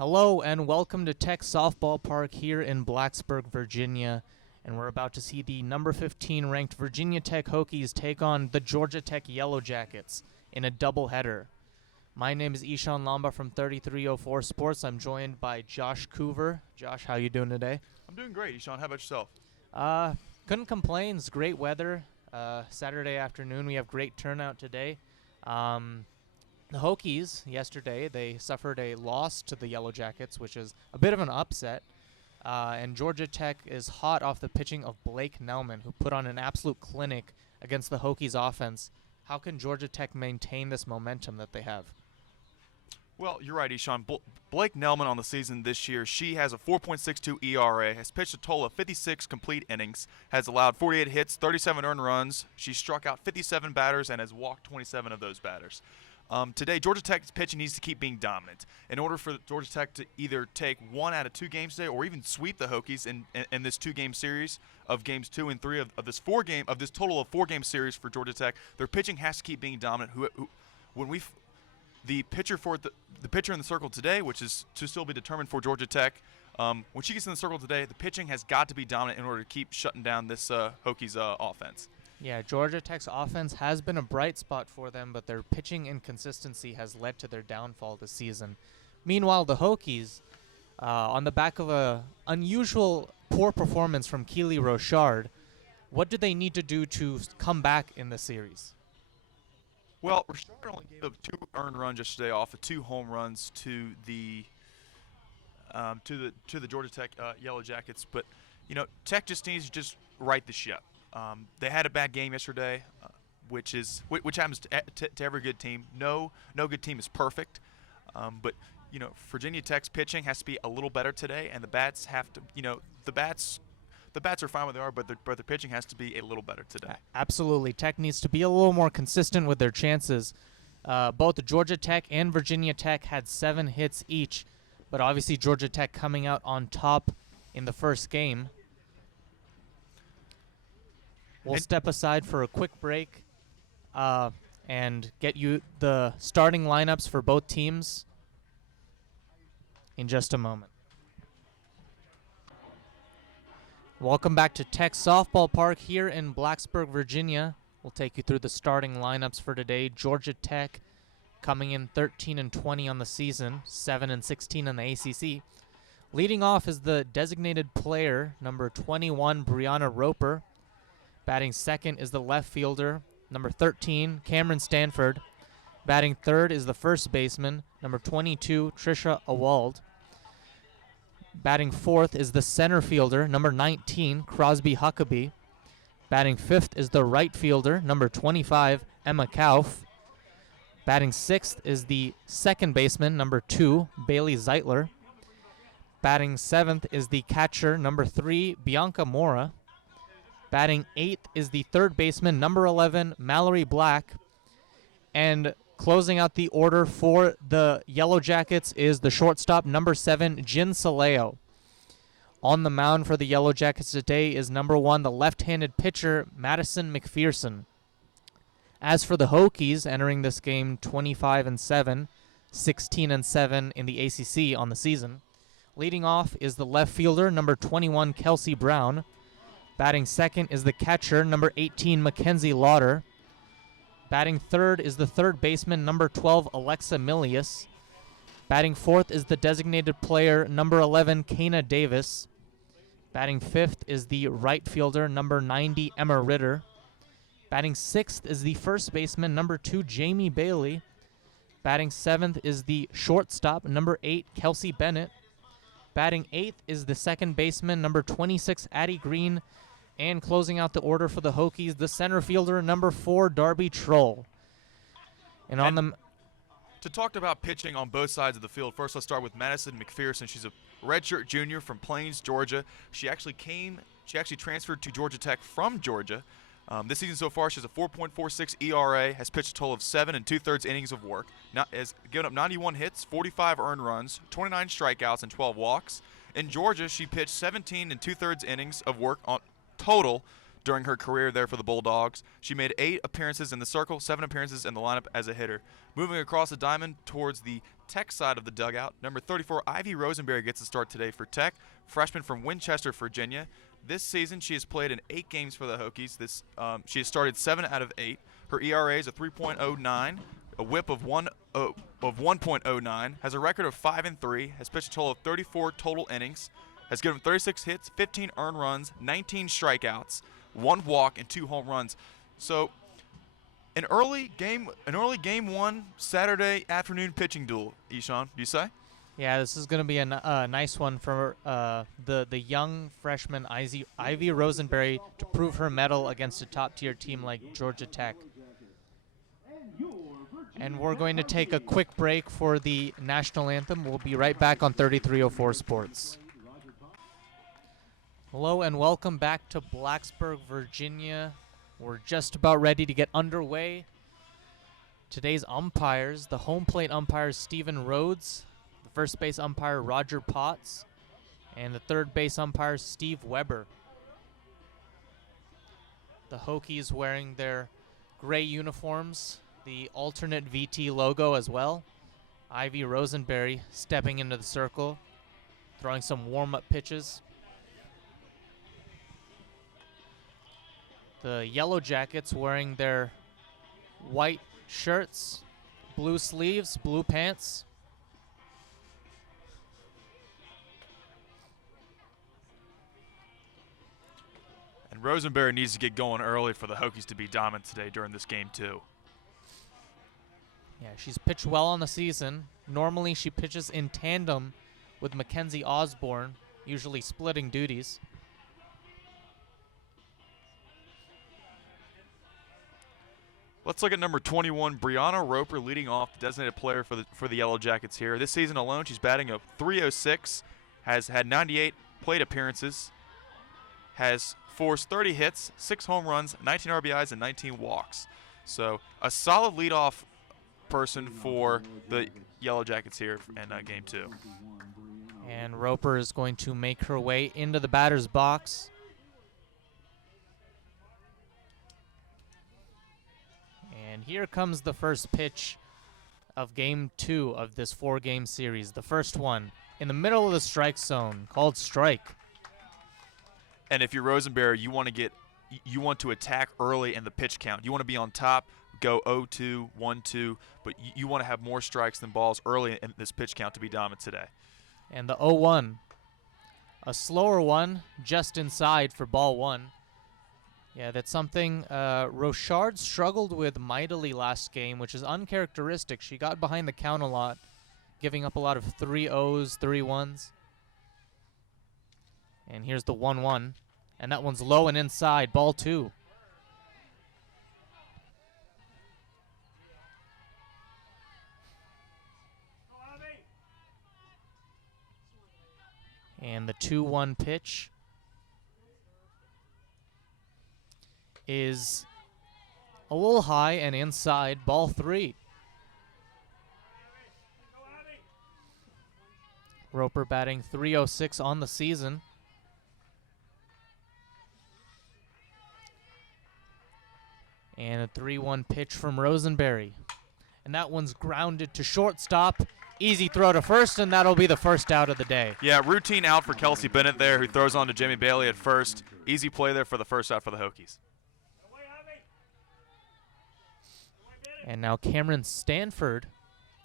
Hello and welcome to Tech Softball Park here in Blacksburg, Virginia. And we're about to see the number 15 ranked Virginia Tech Hokies take on the Georgia Tech Yellow Jackets in a doubleheader. My name is Ishan Lamba from 3304 Sports. I'm joined by Josh Coover. Josh, how you doing today? I'm doing great, Ishan. How about yourself? Couldn't complain. It's great weather. Saturday afternoon, we have great turnout today. The Hokies, yesterday, they suffered a loss to the Yellow Jackets, which is a bit of an upset. And Georgia Tech is hot off the pitching of Blake Nelman, who put on an absolute clinic against the Hokies offense. How can Georgia Tech maintain this momentum that they have? Well, you're right, Ishan. Blake Nelman on the season this year, she has a 4.62 ERA, has pitched a total of 56 complete innings, has allowed 48 hits, 37 earned runs. She struck out 57 batters and has walked 27 of those batters. Today, Georgia Tech's pitching needs to keep being dominant. In order for Georgia Tech to either take 1 out of 2 games today or even sweep the Hokies in this 2-game series of games 2 and 3 of this total of 4-game series for Georgia Tech, their pitching has to keep being dominant. The pitcher in the circle today, which is to still be determined for Georgia Tech, when she gets in the circle today, the pitching has got to be dominant in order to keep shutting down this Hokies offense. Yeah, Georgia Tech's offense has been a bright spot for them, but their pitching inconsistency has led to their downfall this season. Meanwhile, the Hokies, on the back of a unusual poor performance from Keely Rochard, what do they need to do to come back in the series? Well, Rochard only gave up 2 earned runs yesterday off of 2 home runs to the Georgia Tech Yellow Jackets, but Tech just needs to right the ship. They had a bad game yesterday, which happens to every good team. No good team is perfect, but Virginia Tech's pitching has to be a little better today, and the bats have to. The bats are fine where they are, but their pitching has to be a little better today. Absolutely, Tech needs to be a little more consistent with their chances. Both Georgia Tech and Virginia Tech had 7 hits each, but obviously Georgia Tech coming out on top in the first game. We'll step aside for a quick break and get you the starting lineups for both teams in just a moment. Welcome back to Tech Softball Park here in Blacksburg, Virginia. We'll take you through the starting lineups for today. Georgia Tech coming in 13-20 on the season, 7-16 in the ACC. Leading off is the designated player, number 21, Brianna Roper. Batting second is the left fielder, number 13, Cameron Stanford. Batting third is the first baseman, number 22, Trisha Awald. Batting fourth is the center fielder, number 19, Crosby Huckabee. Batting fifth is the right fielder, number 25, Emma Kauf. Batting sixth is the second baseman, number 2, Bailey Zeitler. Batting seventh is the catcher, number 3, Bianca Mora. Batting 8th is the third baseman, number 11, Mallory Black. And closing out the order for the Yellow Jackets is the shortstop, number 7, Jin Saleo. On the mound for the Yellow Jackets today is number 1, the left-handed pitcher, Madison Mcpherson. As for the Hokies, entering this game 25-7, 16-7 in the ACC on the season. Leading off is the left fielder, number 21, Kelsey Brown. Batting second is the catcher, number 18, Mackenzie Lauder. Batting third is the third baseman, number 12, Alexa Milius. Batting fourth is the designated player, number 11, Kana Davis. Batting fifth is the right fielder, number 90, Emma Ritter. Batting sixth is the first baseman, number 2, Jamie Bailey. Batting seventh is the shortstop, number 8, Kelsey Bennett. Batting eighth is the second baseman, number 26, Addie Green. And closing out the order for the Hokies, the center fielder, number 4, Darby Troll. To talk about pitching on both sides of the field, first let's start with Madison Mcpherson. She's a redshirt junior from Plains, Georgia. She actually transferred to Georgia Tech from Georgia. This season so far, she has a 4.46 ERA, has pitched a total of 7 2/3 innings of work, has given up 91 hits, 45 earned runs, 29 strikeouts, and 12 walks. In Georgia, she pitched 17 2/3 innings of work on total during her career there for the Bulldogs. She made 8 appearances in the circle, 7 appearances in the lineup as a hitter. Moving across the diamond towards the Tech side of the dugout, number 34, Ivy Rosenberry gets the start today for Tech, freshman from Winchester, Virginia. This season, she has played in 8 games for the Hokies. She has started 7 out of 8. Her ERA is a 3.09, a WHIP of 1.09, has a record of 5-3, has pitched a total of 34 total innings, has given 36 hits, 15 earned runs, 19 strikeouts, 1 walk, and 2 home runs. So, an early game 1 Saturday afternoon pitching duel. Ishan, do you say? Yeah, this is going to be a nice one for the young freshman Ivy Rosenberry to prove her mettle against a top-tier team like Georgia Tech. And we're going to take a quick break for the national anthem. We'll be right back on 3304 Sports. Hello and welcome back to Blacksburg, Virginia. We're just about ready to get underway. Today's umpires, the home plate umpire Stephen Rhodes, the first base umpire Roger Potts, and the third base umpire Steve Weber. The Hokies wearing their gray uniforms, the alternate VT logo as well. Ivy Rosenberry stepping into the circle, throwing some warm-up pitches. The Yellow Jackets wearing their white shirts, blue sleeves, blue pants. And Rosenberry needs to get going early for the Hokies to be dominant today during this game, too. Yeah, she's pitched well on the season. Normally she pitches in tandem with Mackenzie Osborne, usually splitting duties. Let's look at number 21, Brianna Roper, leading off, the designated player for the Yellow Jackets here. This season alone, she's batting a .306, has had 98 plate appearances, has forced 30 hits, 6 home runs, 19 RBIs, and 19 walks. So a solid leadoff person for the Yellow Jackets here in game 2. And Roper is going to make her way into the batter's box. And here comes the first pitch of game 2 of this 4-game series. The first one in the middle of the strike zone, called strike. And if you're Rosenberry, you want to attack early in the pitch count. You want to be on top, go 0-2, 1-2, but you want to have more strikes than balls early in this pitch count to be dominant today. And the 0-1, a slower one, just inside for ball 1. Yeah, that's something Rochard struggled with mightily last game, which is uncharacteristic. She got behind the count a lot, giving up a lot of 3-0s, 3-1s. And here's the 1-1. And that one's low and inside, ball 2. And the 2-1 pitch is a little high and inside, ball 3. Roper batting .306 on the season. And a 3-1 pitch from Rosenberry. And that one's grounded to shortstop. Easy throw to first, and that'll be the first out of the day. Yeah, routine out for Kelsey Bennett there, who throws on to Jimmy Bailey at first. Easy play there for the first out for the Hokies. And now Cameron Stanford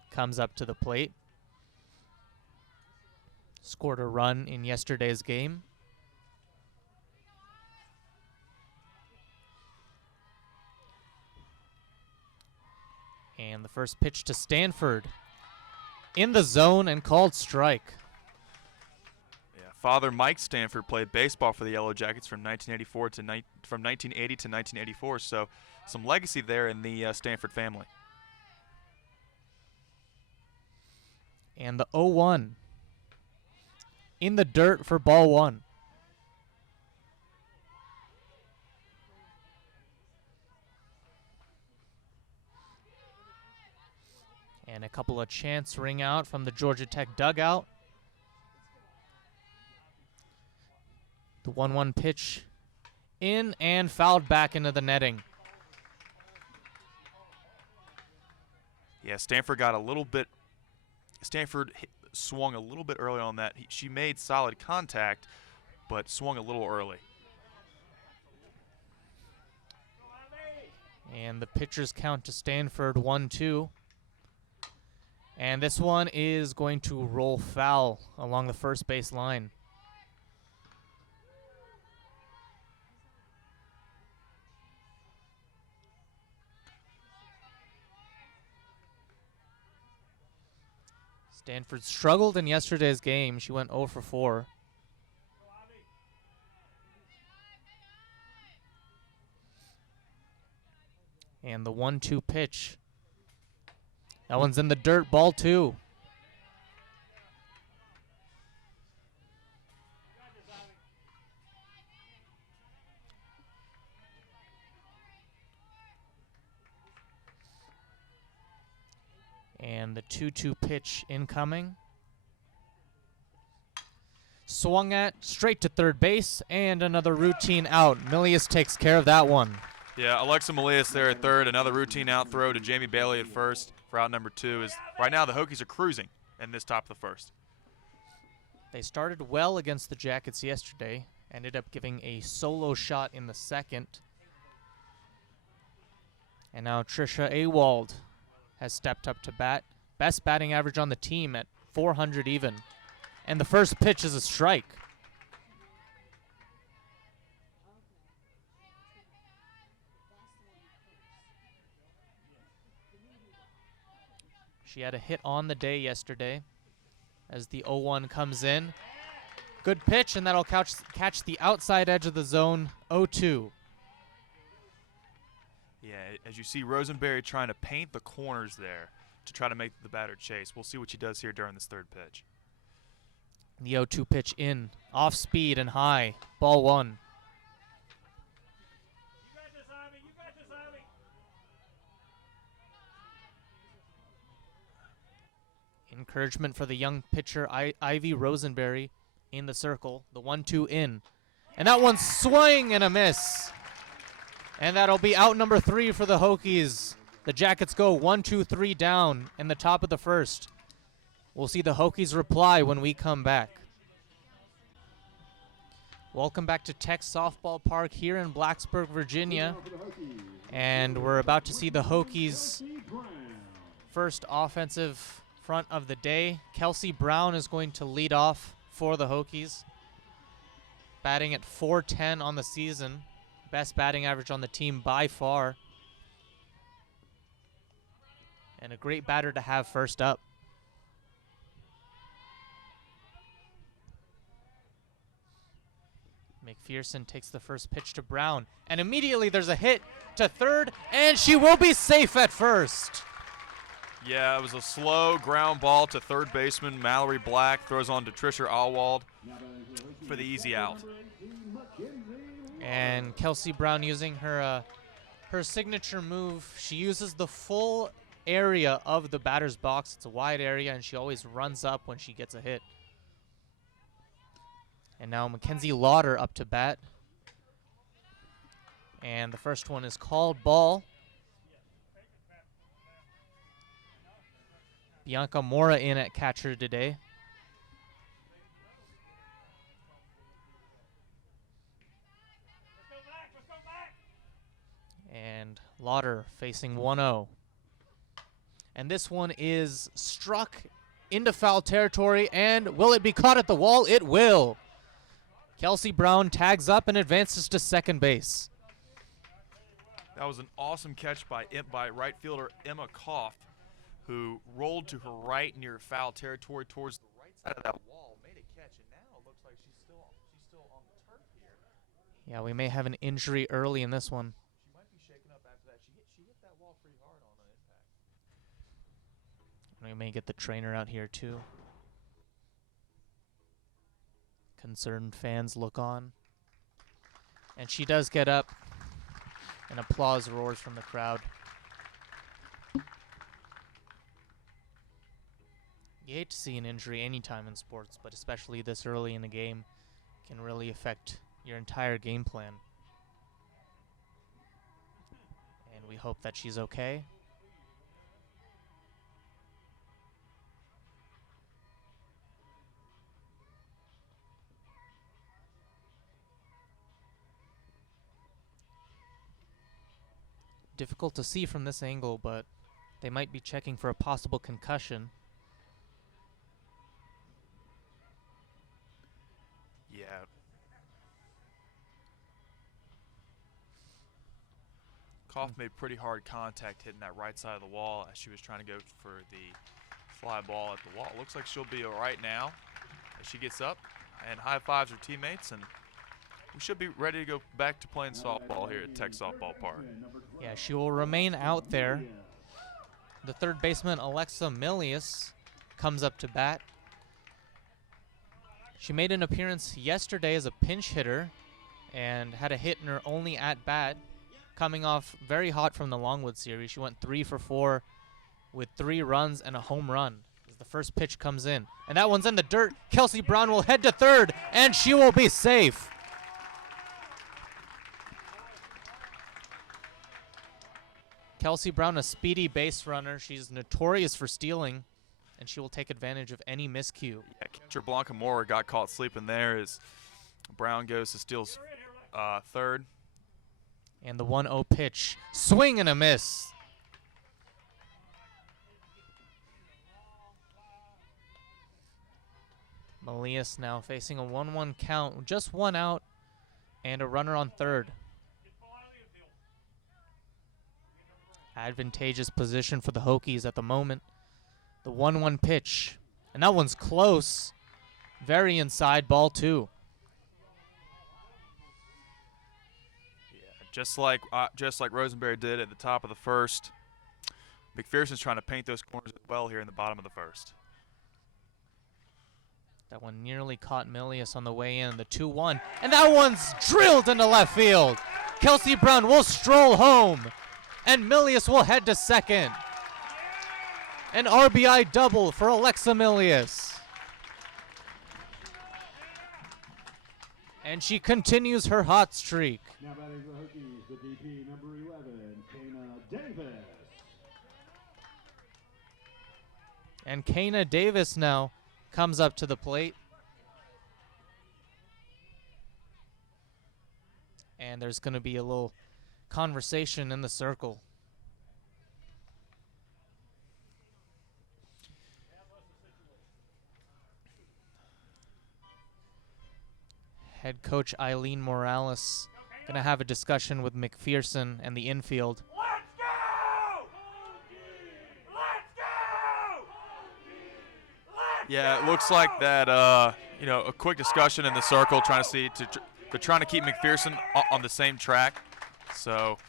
comes up to the plate. Scored a run in yesterday's game. And the first pitch to Stanford in the zone and called strike. Yeah, father Mike Stanford played baseball for the Yellow Jackets from 1980 to 1984, so some legacy there in the Stanford family. And the 0-1 in the dirt for ball 1. And a couple of chants ring out from the Georgia Tech dugout. The 1-1 pitch in and fouled back into the netting. Yeah, Stanford got a little bit Stanford swung a little bit early on that. She made solid contact, but swung a little early. And the pitchers count to Stanford 1-2. And this one is going to roll foul along the first base line. Stanford struggled in yesterday's game. She went 0 for 4. And the 1-2 pitch. That one's in the dirt, ball 2. And the 2-2 pitch incoming. Swung at, straight to third base, and another routine out. Milius takes care of that one. Yeah, Alexa Milius there at third. Another routine out throw to Jamie Bailey at first for out number 2. Is right now the Hokies are cruising in this top of the first. They started well against the Jackets yesterday. Ended up giving a solo shot in the second. And now Trisha Awald has stepped up to bat. Best batting average on the team at 400 even. And the first pitch is a strike. She had a hit on the day yesterday as the 0-1 comes in. Good pitch, and that'll catch the outside edge of the zone, 0-2. Yeah, as you see Rosenberry trying to paint the corners there to try to make the batter chase. We'll see what she does here during this third pitch. The 0-2 pitch in, off speed and high, ball 1. Encouragement for the young pitcher, Ivy Rosenberry, in the circle. The 1-2 in. And that one's swing and a miss. And that'll be out number 3 for the Hokies. The Jackets go 1-2-3 down in the top of the first. We'll see the Hokies reply when we come back. Welcome back to Tech Softball Park here in Blacksburg, Virginia. And we're about to see the Hokies' first offensive front of the day. Kelsey Brown is going to lead off for the Hokies. Batting at .410 on the season. Best batting average on the team by far. And a great batter to have first up. Mcpherson takes the first pitch to Brown. And immediately there's a hit to third, and she will be safe at first. Yeah, it was a slow ground ball to third baseman Mallory Black. Throws on to Trisha Awald for the easy out. And Kelsey Brown using her signature move. She uses the full area of the batter's box. It's a wide area, and she always runs up when she gets a hit. And now Mackenzie Lauder up to bat. And the first one is called ball. Bianca Mora in at catcher today. And Lauder facing 1-0. And this one is struck into foul territory, and will it be caught at the wall? It will. Kelsey Brown tags up and advances to second base. That was an awesome catch by right fielder Emma Koff, who rolled to her right near foul territory towards the right side of that wall, made a catch, and now it looks like she's still on the turf here. Yeah, we may have an injury early in this one. She might be shaken up after that. She hit that wall pretty hard on an impact. We may get the trainer out here too. Concerned fans look on. And she does get up, and applause roars from the crowd. You hate to see an injury anytime in sports, but especially this early in the game can really affect your entire game plan. And we hope that she's okay. Difficult to see from this angle, but they might be checking for a possible concussion. Yeah. Koff made pretty hard contact hitting that right side of the wall as she was trying to go for the fly ball at the wall. Looks like she'll be all right now as she gets up and high fives her teammates, and we should be ready to go back to playing softball here at Tech Softball Park. Yeah, she will remain out there. The third baseman, Alexa Milius, comes up to bat. She made an appearance yesterday as a pinch hitter and had a hit in her only at-bat, coming off very hot from the Longwood series. She went 3 for 4 with 3 runs and a home run as the first pitch comes in. And that one's in the dirt. Kelsey Brown will head to third, and she will be safe. Kelsey Brown, a speedy base runner. She's notorious for stealing, and she will take advantage of any miscue. Yeah, catcher Blanca Moore got caught sleeping there as Brown goes to steal third. And the 1-0 pitch. Swing and a miss. Milius now facing a 1-1 count. Just 1 out and a runner on third. Advantageous position for the Hokies at the moment. The 1-1 pitch. And that one's close. Very inside, ball 2. Just like Rosenberry did at the top of the first, McPherson's trying to paint those corners as well here in the bottom of the first. That one nearly caught Milius on the way in, the 2-1. And that one's drilled into left field. Kelsey Brown will stroll home, and Milius will head to second. An RBI double for Alexa Milius. And she continues her hot streak. Now batting for the Hokies, the DP number 11, Kana Davis. And Kana Davis now comes up to the plate. And there's going to be a little conversation in the circle. Head coach Eileen Morales going to have a discussion with McPherson and the infield. Let's go! Let's go! Yeah, it looks like that. A quick discussion in the circle, trying to see they're trying to keep McPherson on the same track. So.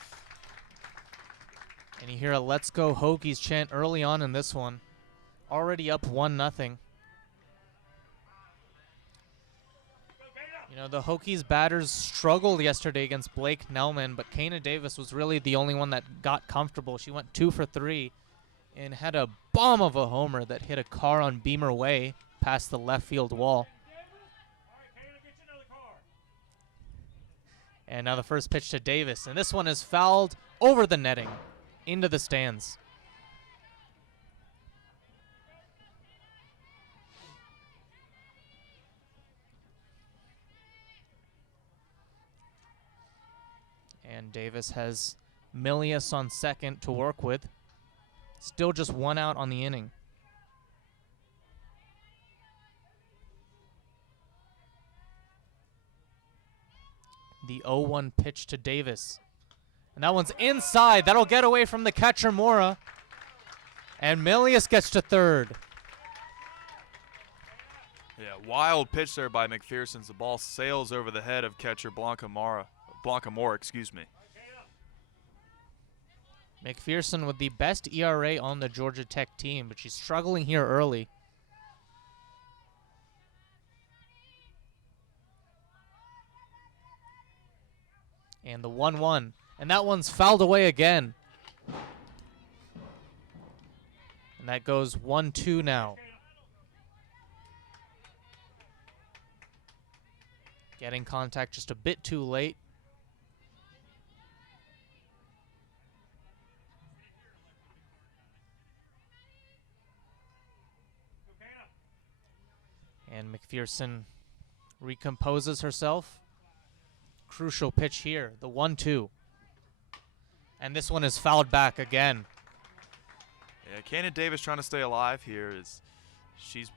And you hear a "Let's go Hokies" chant early on in this one. Already up 1-0. You know, the Hokies batters struggled yesterday against Blake Nelman, but Kana Davis was really the only one that got comfortable. She went 2 for 3 and had a bomb of a homer that hit a car on Beamer Way past the left field wall. And now the first pitch to Davis, and this one is fouled over the netting into the stands. And Davis has Milius on second to work with. Still just 1 out on the inning. The 0-1 pitch to Davis. And that one's inside. That'll get away from the catcher, Mora. And Milius gets to third. Yeah, wild pitch there by McPherson. The ball sails over the head of catcher Blanca Moore, excuse me. McPherson with the best ERA on the Georgia Tech team, but she's struggling here early. And the 1-1. And that one's fouled away again. And that goes 1-2 now. Getting contact just a bit too late. And McPherson recomposes herself. Crucial pitch here, the 1-2. And this one is fouled back again. Yeah, Cannon Davis trying to stay alive here. She's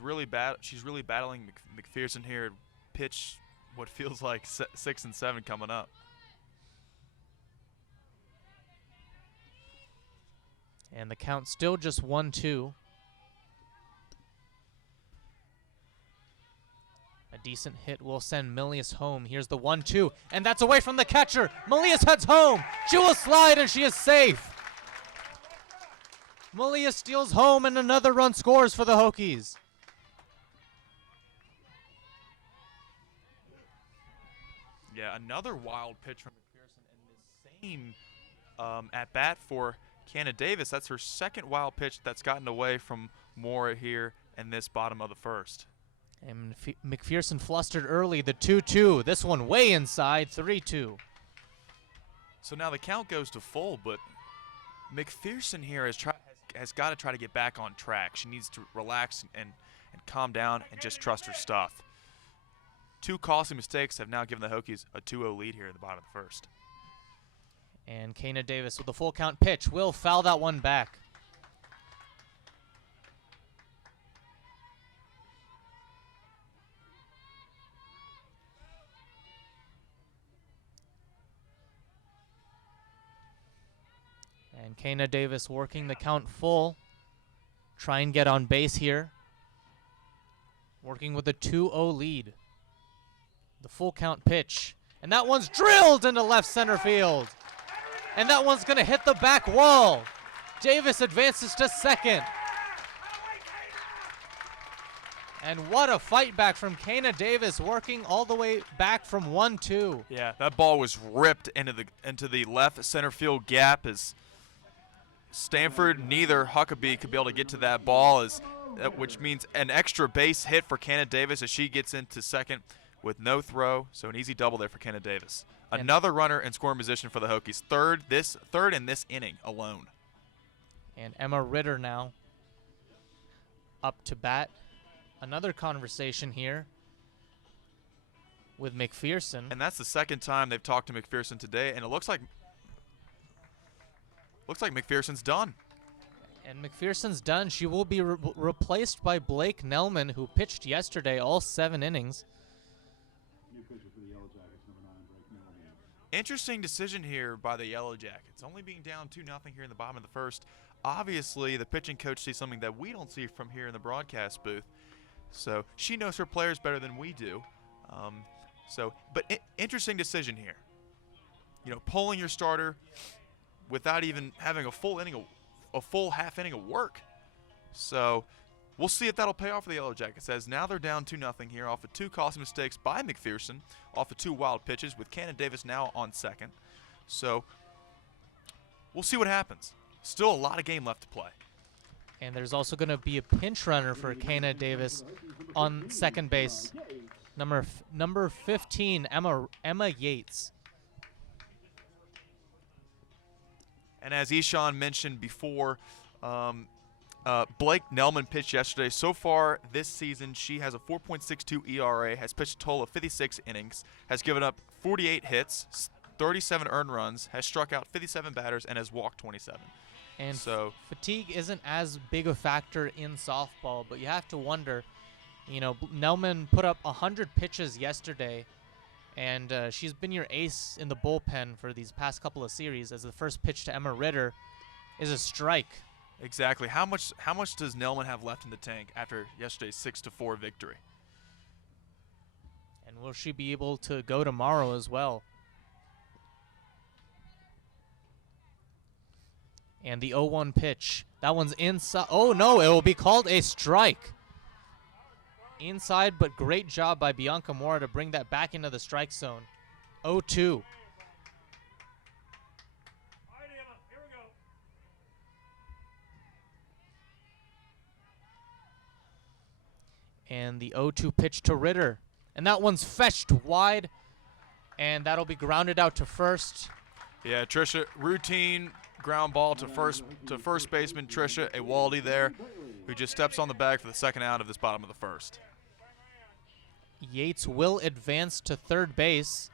really bad. She's really battling McPherson here. Pitch what feels like 6 and 7 coming up. And the count still just 1-2. A decent hit will send Milius home. Here's the 1-2, and that's away from the catcher. Milius heads home. She will slide, and she is safe. Milius steals home, and another run scores for the Hokies. Yeah, another wild pitch from McPherson, and the same at-bat for Cannon Davis. That's her second wild pitch that's gotten away from Mora here in this bottom of the first. And McPherson flustered early, the 2-2. This one way inside, 3-2. So now the count goes to full, but McPherson here has got to try to get back on track. She needs to relax and calm down and just trust her stuff. 2 costly mistakes have now given the Hokies a 2-0 lead here in the bottom of the first. And Kana Davis with the full count pitch will foul that one back. And Kana Davis working the count full. Try and get on base here. Working with a 2-0 lead. The full count pitch. And that one's drilled into left center field. And that one's going to hit the back wall. Davis advances to second. And what a fight back from Kana Davis, working all the way back from 1-2. Yeah, that ball was ripped into the left center field gap as Stanford, neither Huckabee could be able to get to that ball, which means an extra base hit for Kana Davis as she gets into second with no throw. So an easy double there for Kana Davis. Another runner in scoring position for the Hokies. Third in this inning alone. And Emma Ritter now up to bat. Another conversation here with McPherson. And that's the second time they've talked to McPherson today, and it looks like McPherson's done. And McPherson's done. She will be replaced by Blake Nelman, who pitched yesterday all 7 innings. New pitcher for the Yellow Jackets, number 9, Blake Nelman. Interesting decision here by the Yellow Jackets. Only being down 2-0 here in the bottom of the first. Obviously, the pitching coach sees something that we don't see from here in the broadcast booth. So she knows her players better than we do. But interesting decision here. You know, pulling your starter without even having a full half inning of work. So we'll see if that'll pay off for the Yellow Jackets, as now they're down 2-0 here off of 2 costly mistakes by McPherson, off of 2 wild pitches, with Cannon Davis now on second. So we'll see what happens. Still a lot of game left to play. And there's also going to be a pinch runner for Kana Davis on second base. Number 15, Emma Yates. And as Ishan mentioned before, Blake Nelman pitched yesterday. So far this season, she has a 4.62 ERA, has pitched a total of 56 innings, has given up 48 hits, 37 earned runs, has struck out 57 batters, and has walked 27. And so fatigue isn't as big a factor in softball, but you have to wonder, you know, Nelman put up 100 pitches yesterday, and she's been your ace in the bullpen for these past couple of series, as the first pitch to Emma Ritter is a strike. Exactly. How much does Nelman have left in the tank after yesterday's 6-4 victory? And will she be able to go tomorrow as well? And the 0-1 pitch. That one's inside. Oh, no, it will be called a strike. Inside, but great job by Bianca Mora to bring that back into the strike zone. 0-2. All right, Emma, here we go. And the 0-2 pitch to Ritter. And that one's fetched wide. And that'll be grounded out to first. Yeah, Trisha, routine ground ball to first baseman Trisha Ewaldi there, who just steps on the bag for the second out of this bottom of the first. Yates will advance to third base.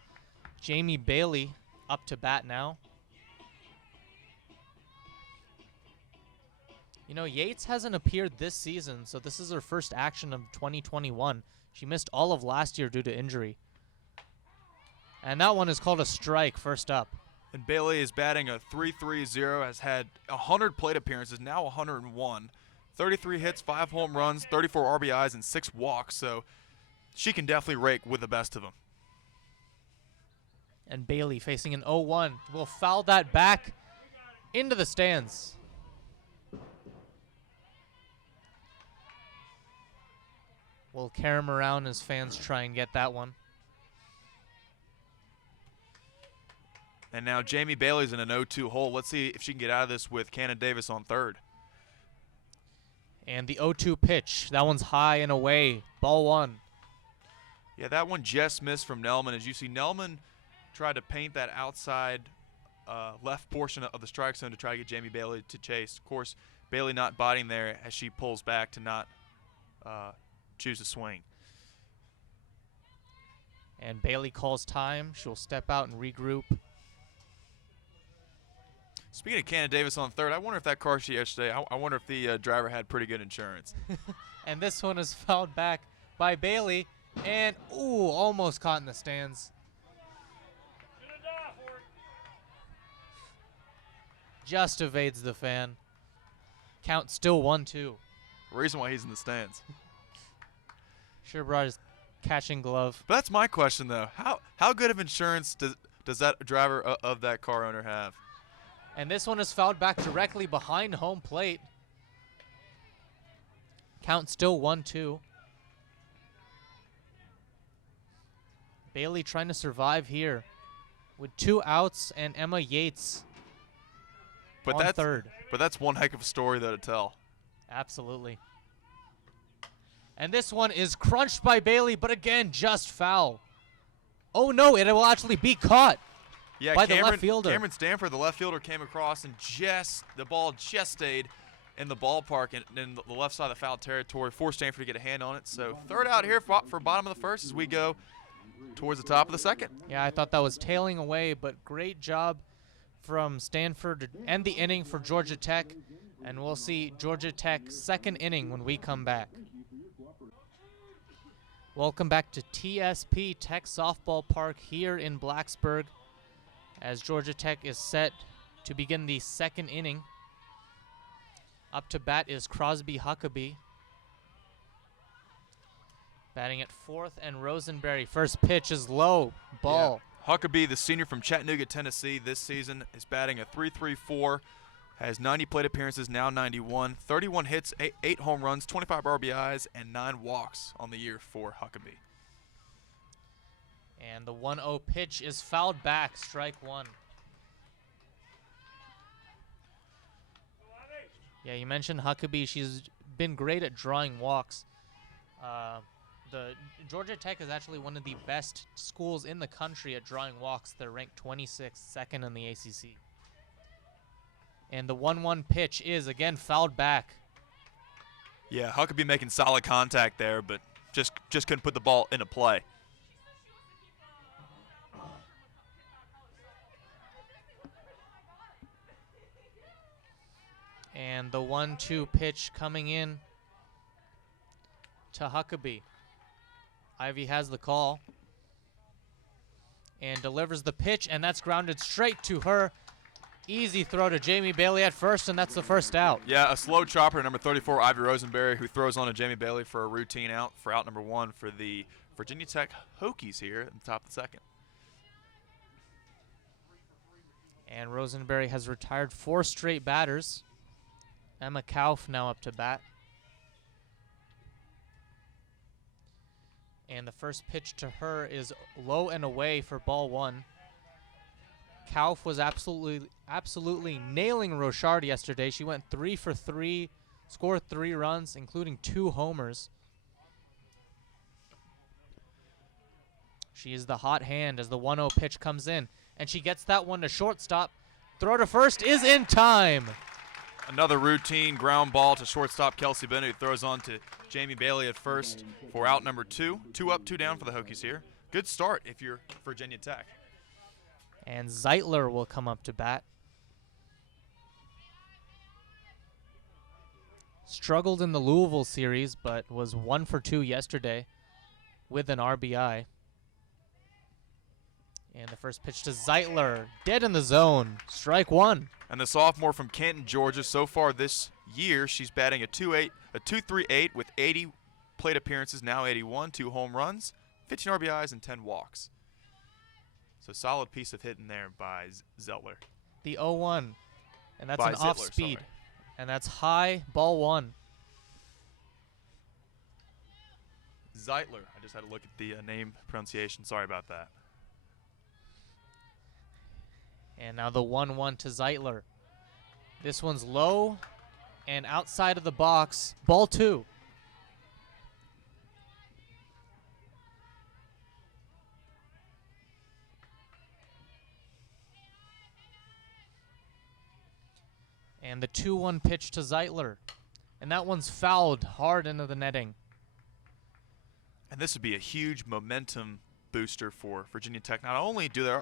Jamie Bailey up to bat now. You know, Yates hasn't appeared this season, so this is her first action of 2021. She missed all of last year due to injury. And that one is called a strike, first up. And Bailey is batting a .330, has had 100 plate appearances, now 101. 33 hits, 5 home runs, 34 RBIs, and 6 walks, so she can definitely rake with the best of them. And Bailey facing an 0-1 will foul that back into the stands. We'll carry him around as fans try and get that one. And now Jamie Bailey's in an 0-2 hole. Let's see if she can get out of this with Cannon Davis on third. And the 0-2 pitch. That one's high and away. Ball 1. Yeah, that one just missed from Nelman. As you see, Nelman tried to paint that outside left portion of the strike zone to try to get Jamie Bailey to chase. Of course, Bailey not biting there as she pulls back to not choose to swing. And Bailey calls time. She'll step out and regroup. Speaking of Cannon Davis on third, I wonder if that car she yesterday, I wonder if the driver had pretty good insurance. And this one is fouled back by Bailey. And, ooh, almost caught in the stands. Just evades the fan. Count still 1-2. Reason why he's in the stands. Sure brought his catching glove. But that's my question, though. How good of insurance does that driver of that car owner have? And this one is fouled back directly behind home plate. Count still 1-2. Bailey trying to survive here with 2 outs and Emma Yates on third. But that's one heck of a story, though, to tell. Absolutely. And this one is crunched by Bailey, but again, just foul. Oh, no, it will actually be caught. Yeah, by the left fielder. Cameron Stanford, the left fielder, came across and the ball just stayed in the ballpark and in the left side of the foul territory, forced Stanford to get a hand on it. So third out here for bottom of the first as we go towards the top of the second. Yeah, I thought that was tailing away, but great job from Stanford to end the inning for Georgia Tech. And we'll see Georgia Tech second inning when we come back. Welcome back to TSP Tech Softball Park here in Blacksburg, as Georgia Tech is set to begin the second inning. Up to bat is Crosby Huckabee. Batting at fourth, and Rosenberry. First pitch is low. Ball. Yeah. Huckabee, the senior from Chattanooga, Tennessee, this season is batting a .334. Has 90 plate appearances, now 91. 31 hits, 8 home runs, 25 RBIs, and 9 walks on the year for Huckabee. And the 1-0 pitch is fouled back, strike 1. Yeah, you mentioned Huckabee. She's been great at drawing walks. The Georgia Tech is actually one of the best schools in the country at drawing walks. They're ranked 26th, second in the ACC. And the 1-1 pitch is, again, fouled back. Yeah, Huckabee making solid contact there, but just couldn't put the ball into play. And the 1-2 pitch coming in to Huckabee. Ivy has the call and delivers the pitch, and that's grounded straight to her. Easy throw to Jamie Bailey at first, and that's the first out. Yeah, a slow chopper, number 34, Ivy Rosenberry, who throws on to Jamie Bailey for a routine out for out number 1 for the Virginia Tech Hokies here at the top of the second. And Rosenberry has retired 4 straight batters. Emma Kauf now up to bat. And the first pitch to her is low and away for ball 1. Kauf was absolutely nailing Rochard yesterday. She went 3 for 3, scored 3 runs, including 2 homers. She is the hot hand as the 1-0 pitch comes in, and she gets that one to shortstop. Throw to first is in time. Another routine ground ball to shortstop Kelsey Bennett, who throws on to Jamie Bailey at first for out number 2. 2 up, 2 down for the Hokies here. Good start if you're Virginia Tech. And Zeitler will come up to bat. Struggled in the Louisville series, but was 1 for 2 yesterday with an RBI. And the first pitch to Zeitler, dead in the zone, strike one. And the sophomore from Canton, Georgia, so far this year, she's batting a 2.38 with 80 plate appearances, now 81, 2 home runs, 15 RBIs, and 10 walks. So solid piece of hitting there by Zeitler. The 0-1, and that's By an Zeitler, off speed. sorry. And that's high, ball one. Zeitler. I just had to look at the name pronunciation. Sorry about that. And now the 1-1 to Zeitler. This one's low and outside of the box. Ball two. And the 2-1 pitch to Zeitler. And that one's fouled hard into the netting. And this would be a huge momentum booster for Virginia Tech. Not only do they,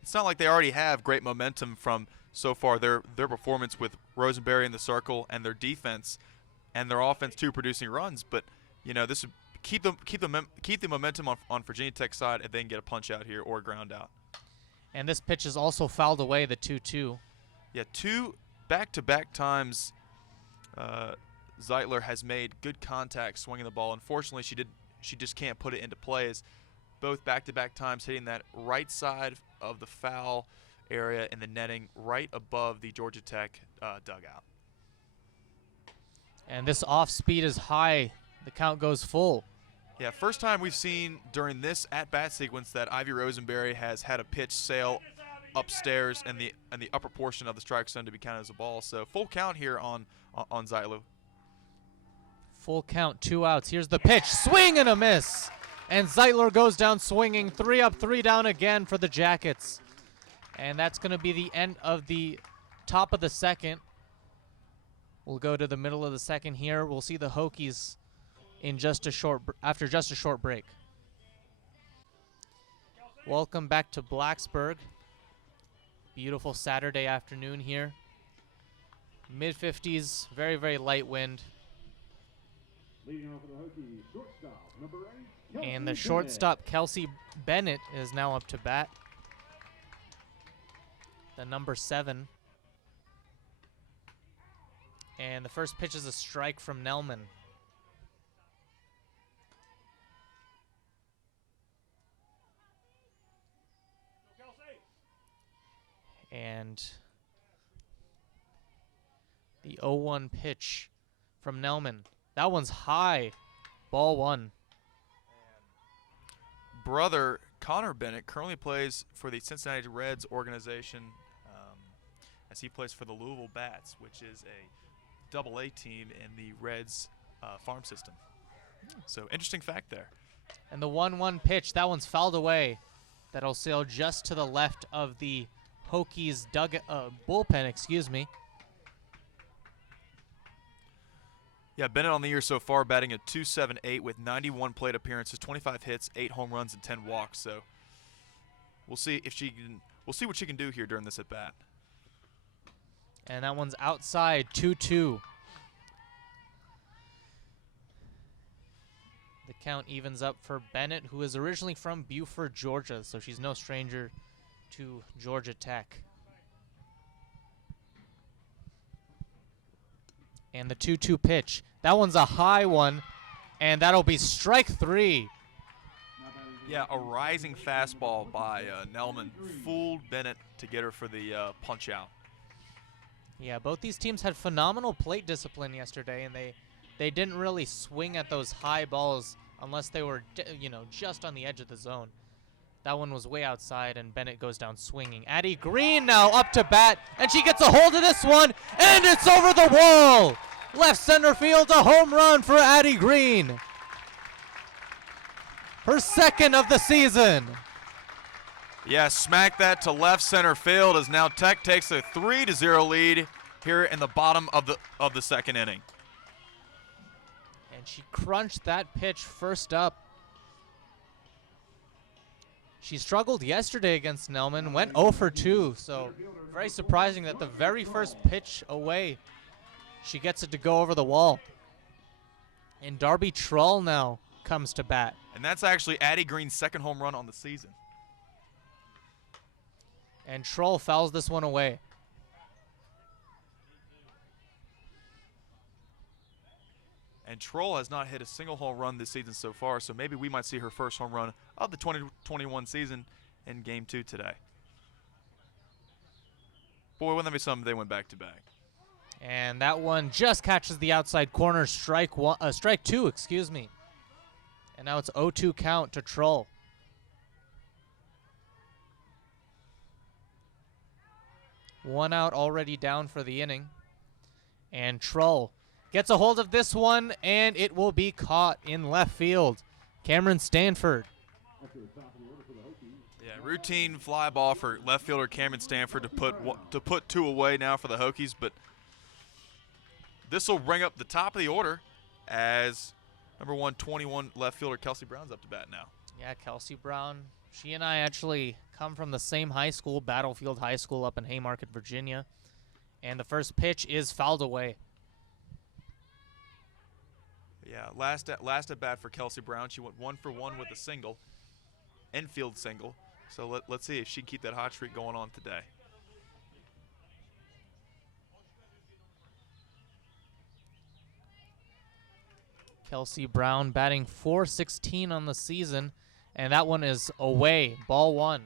it's not like they already have great momentum from so far their performance with Rosenberry in the circle and their defense and their offense too producing runs, but you know this would keep the momentum on Virginia Tech's side if they can get a punch out here or a ground out. And this pitch is also fouled away, the 2-2. Yeah, 2 back-to-back times Zeitler has made good contact swinging the ball. Unfortunately, she just can't put it into plays. Both back-to-back times hitting that right side of the foul area in the netting right above the Georgia Tech dugout. And this off speed is high. The count goes full. Yeah, first time we've seen during this at-bat sequence that Ivy Rosenberry has had a pitch sail upstairs in the upper portion of the strike zone to be counted as a ball. So full count here on Zeitler. Full count, 2 outs. Here's the pitch. Swing and a miss. And Zeitler goes down swinging. 3 up, 3 down again for the Jackets. And that's going to be the end of the top of the second. We'll go to the middle of the second here. We'll see the Hokies in after just a short break. Welcome back to Blacksburg. Beautiful Saturday afternoon here. Mid-50s, very, very light wind. Leading off for the Hokies, shortstop, number 8. And the shortstop, Kelsey Bennett, is now up to bat. The number 7. And the first pitch is a strike from Nelman. And the 0-1 pitch from Nelman. That one's high. Ball one. Brother Connor Bennett currently plays for the Cincinnati Reds organization as he plays for the Louisville Bats, which is a AA team in the Reds farm system. So interesting fact there. And the 1-1 pitch, that one's fouled away. That'll sail just to the left of the Hokies bullpen, excuse me. Yeah, Bennett on the year so far batting a .278 with 91 plate appearances, 25 hits, 8 home runs, and 10 walks. So we'll see if she can. We'll see what she can do here during this at bat. And that one's outside, 2-2. The count evens up for Bennett, who is originally from Buford, Georgia, so she's no stranger to Georgia Tech. And the 2-2 pitch. That one's a high one, and that'll be strike 3. Yeah, a rising fastball by Nelman fooled Bennett to get her for the punch out. Yeah, both these teams had phenomenal plate discipline yesterday, and they didn't really swing at those high balls unless they were, just on the edge of the zone. That one was way outside, and Bennett goes down swinging. Addie Green now up to bat, and she gets a hold of this one, and it's over the wall. Left center field, a home run for Addie Green. Her second of the season. Yeah, smack that to left center field as now Tech takes a 3-0 lead here in the bottom of the second inning. And she crunched that pitch first up. She struggled yesterday against Nelman, went 0 for 2, so very surprising that the very first pitch away She gets it to go over the wall. And Darby Trull now comes to bat. And that's actually Addie Green's second home run on the season. And Trull fouls this one away. And Trull has not hit a single home run this season so far, so maybe we might see her first home run of the 2021 season in Game 2 today. Boy, wouldn't that be something if they went back-to-back. And that one just catches the outside corner. Strike two, excuse me. And now it's 0-2 count to Trull. One out already down for the inning. And Trull gets a hold of this one, and it will be caught in left field. Cameron Stanford. Yeah, routine fly ball for left fielder Cameron Stanford to put two away now for the Hokies, but this will bring up the top of the order as number 121 left fielder Kelsey Brown's up to bat now. Yeah, Kelsey Brown. She and I actually come from the same high school, Battlefield High School up in Haymarket, Virginia. And the first pitch is fouled away. Yeah, last at bat for Kelsey Brown. She went 1 for 1 with a single, infield single. So let's see if she can keep that hot streak going on today. Kelsey Brown batting .416 on the season, and that one is away. Ball one.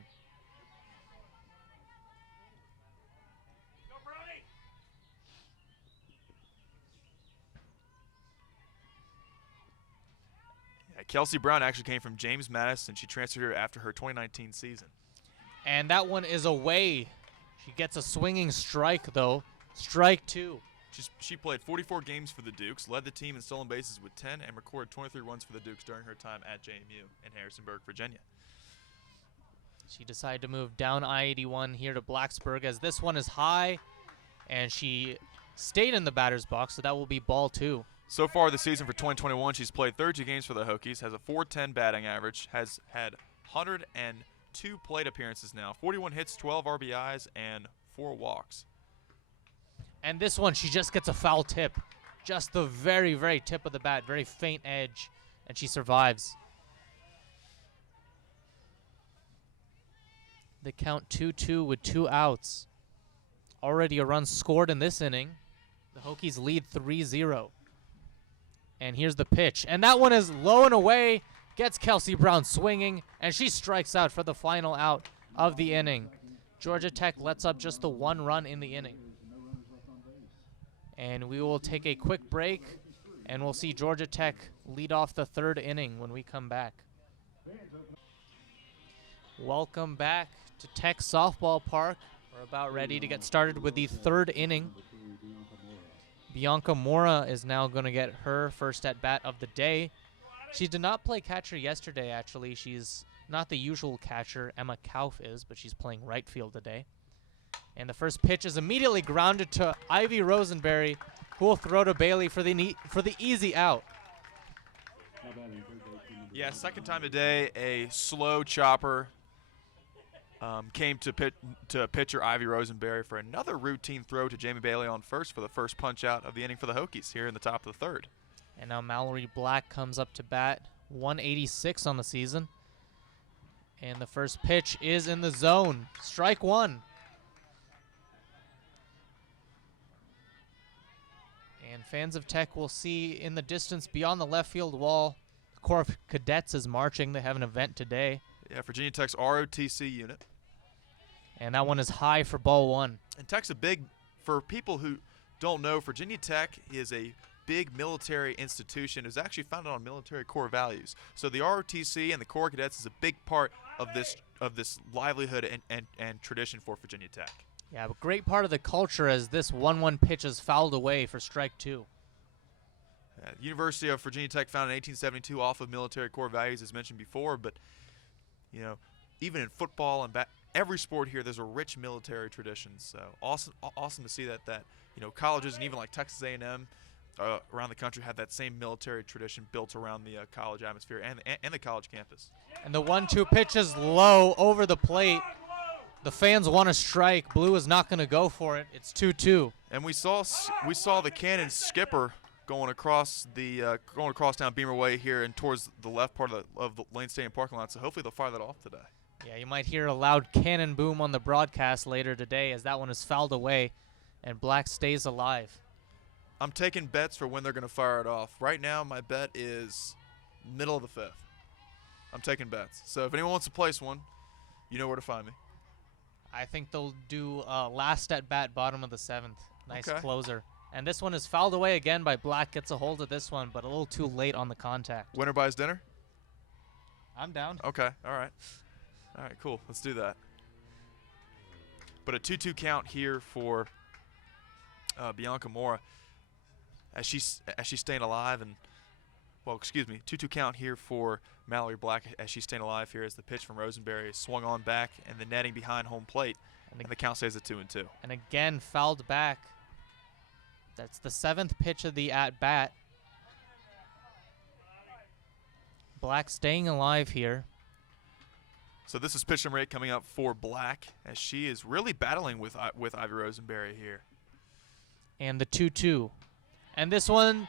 Kelsey Brown actually came from James Madison. She transferred here after her 2019 season. And that one is away. She gets a swinging strike, though. Strike two. She played 44 games for the Dukes, led the team in stolen bases with 10, and recorded 23 runs for the Dukes during her time at JMU in Harrisonburg, Virginia. She decided to move down I-81 here to Blacksburg, as this one is high, and she stayed in the batter's box, so that will be ball two. So far this season for 2021, she's played 32 games for the Hokies, has a .410 batting average, has had 102 plate appearances now, 41 hits, 12 RBIs, and 4 walks. And this one, she just gets a foul tip. Just the very, very tip of the bat, very faint edge, and she survives. The count 2-2 with 2 outs. Already a run scored in this inning. The Hokies lead 3-0. And here's the pitch. And that one is low and away. Gets Kelsey Brown swinging. And she strikes out for the final out of the inning. Georgia Tech lets up just the 1 run in the inning. And we will take a quick break. And we'll see Georgia Tech lead off the 3rd inning when we come back. Welcome back to Tech Softball Park. We're about ready to get started with the 3rd inning. Bianca Mora is now going to get her first at-bat of the day. She did not play catcher yesterday, actually. She's not the usual catcher. Emma Kauf is, but she's playing right field today. And the first pitch is immediately grounded to Ivy Rosenberry, who will throw to Bailey for the easy out. Yeah, second time today, a slow chopper came to pitcher Ivy Rosenberry for another routine throw to Jamie Bailey on first for the first punch out of the inning for the Hokies here in the top of the 3rd. And now Mallory Black comes up to bat, 186 on the season. And the first pitch is in the zone. Strike one. And fans of Tech will see in the distance beyond the left field wall, the Corps of Cadets is marching. They have an event today. Yeah, Virginia Tech's ROTC unit. And that one is high for ball one. And Tech's a big, for people who don't know, Virginia Tech is a big military institution. It was actually founded on military core values. So the ROTC and the Corps of Cadets is a big part of this livelihood and tradition for Virginia Tech. Yeah, but great part of the culture as this 1-1 pitch is fouled away for strike two. University of Virginia Tech founded in 1872 off of military core values, as mentioned before, but you know, even in football and every sport here, there's a rich military tradition. So awesome to see that you know, colleges and even like Texas A&M around the country have that same military tradition built around the college atmosphere and the college campus. And the 1-2 pitch is low over the plate. The fans want to strike. Blue is not going to go for it. It's 2-2. And we saw the Cannon skipper going across down Beamer Way here and towards the left part of the Lane Stadium parking lot. So hopefully they'll fire that off today. Yeah, you might hear a loud cannon boom on the broadcast later today as that one is fouled away and Black stays alive. I'm taking bets for when they're going to fire it off. Right now, my bet is middle of the 5th. I'm taking bets. So if anyone wants to place one, you know where to find me. I think they'll do last at bat, bottom of the 7th. Nice Okay. closer. And this one is fouled away again by Black. Gets a hold of this one, but a little too late on the contact. Winner buys dinner? I'm down. Okay, all right. All right, cool. Let's do that. But a 2-2 count here for Bianca Mora as she's staying alive. And, well, excuse me, 2-2 count here for Mallory Black as she's staying alive here as the pitch from Rosenberry is swung on back and the netting behind home plate. And the count stays at 2-2. And again, fouled back. That's the 7th pitch of the at-bat. Black staying alive here. So this is pitch number 8 coming up for Black as she is really battling with Ivy Rosenberry here. And the 2-2. And this one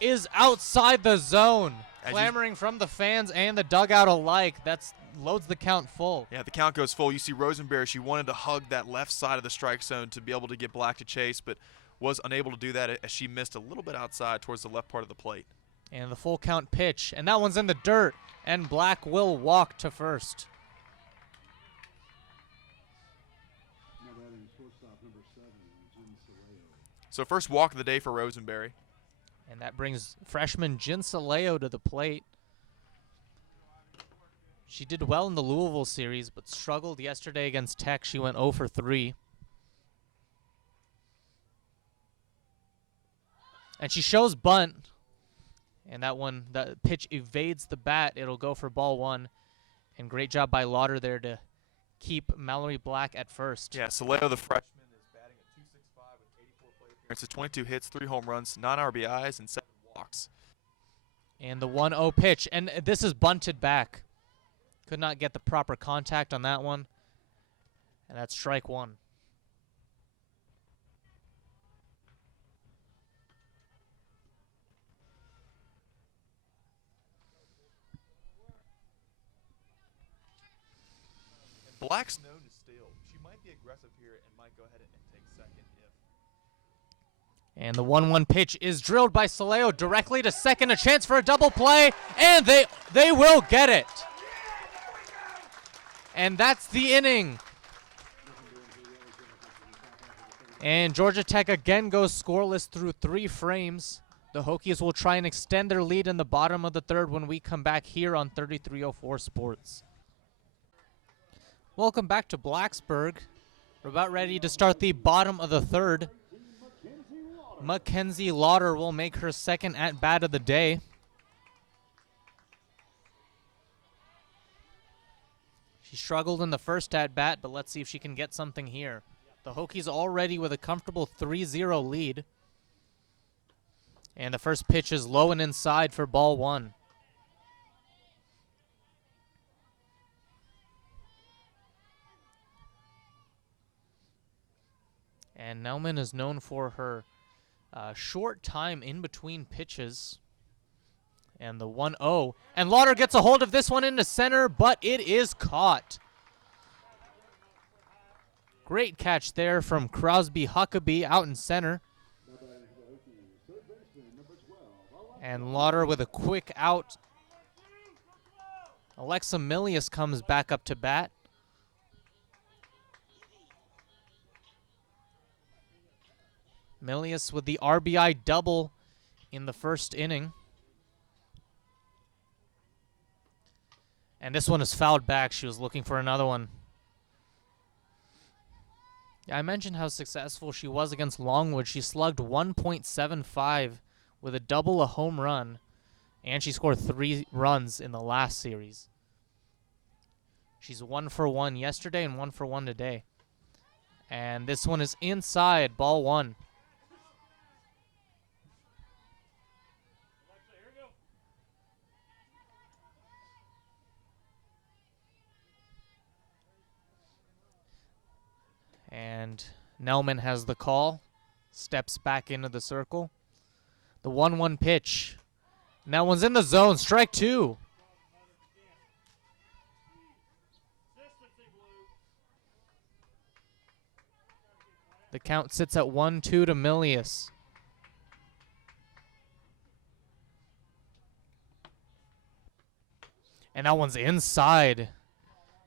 is outside the zone. Clamoring from the fans and the dugout alike. That's loads the count full. Yeah, the count goes full. You see Rosenberry, she wanted to hug that left side of the strike zone to be able to get Black to chase, but was unable to do that as she missed a little bit outside towards the left part of the plate. And the full count pitch. And that one's in the dirt. And Black will walk to first. Now batting shortstop number 7, Jin Soleo. So first walk of the day for Rosenberry. And that brings freshman Jin Soleo to the plate. She did well in the Louisville series, but struggled yesterday against Tech. She went 0 for 3. And she shows bunt. And that one, the pitch evades the bat. It'll go for ball 1. And great job by Lauder there to keep Mallory Black at first. Yeah, Soleo, the freshman, is batting at .265 with 84 plate appearances, 22 hits, 3 home runs, 9 RBIs, and 7 walks. And the 1-0 pitch. And this is bunted back. Could not get the proper contact on that one. And that's strike 1. Black's known to steal. She might be aggressive here and might go ahead and take second if. And the 1-1 pitch is drilled by Soleo directly to second. A chance for a double play. And they will get it. And that's the inning. And Georgia Tech again goes scoreless through 3 frames. The Hokies will try and extend their lead in the bottom of the 3rd when we come back here on 3304 Sports. Welcome back to Blacksburg. We're about ready to start the bottom of the 3rd. Mackenzie Lauder will make her 2nd at-bat of the day. She struggled in the first at-bat, but let's see if she can get something here. The Hokies already with a comfortable 3-0 lead. And the first pitch is low and inside for ball 1. And Nelman is known for her short time in between pitches. And the 1-0. And Lauder gets a hold of this one into center, but it is caught. Great catch there from Crosby Huckabee out in center. And Lauder with a quick out. Alexa Milius comes back up to bat. Milius with the RBI double in the first inning. And this one is fouled back. She was looking for another one. Yeah, I mentioned how successful she was against Longwood. She slugged 1.75 with a double, a home run, and she scored 3 runs in the last series. She's 1 for 1 yesterday and 1 for 1 today. And this one is inside, ball 1. And Nelman has the call, steps back into the circle. The 1-1 pitch. And that one's in the zone, strike two. The count sits at 1-2 to Milius. And that one's inside.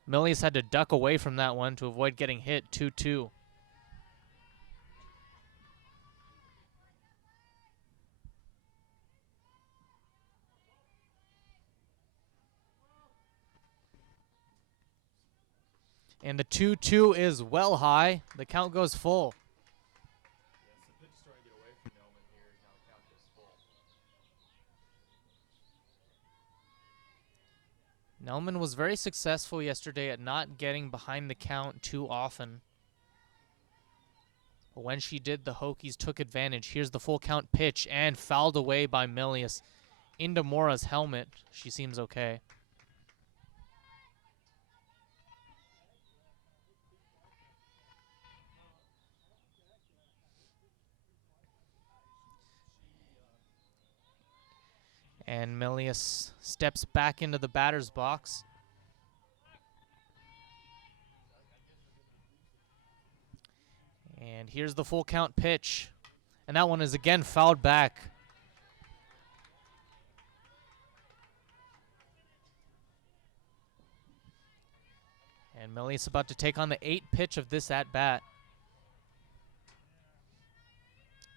Milius had to duck away from that one to avoid getting hit. 2-2. And the 2-2 is well high. The count goes full. Nelman was very successful yesterday at not getting behind the count too often. But when she did, the Hokies took advantage. Here's the full count pitch and fouled away by Milius into Mora's helmet. She seems okay. And Milius steps back into the batter's box. And here's the full count pitch. And that one is again fouled back. And Milius about to take on the 8th pitch of this at-bat.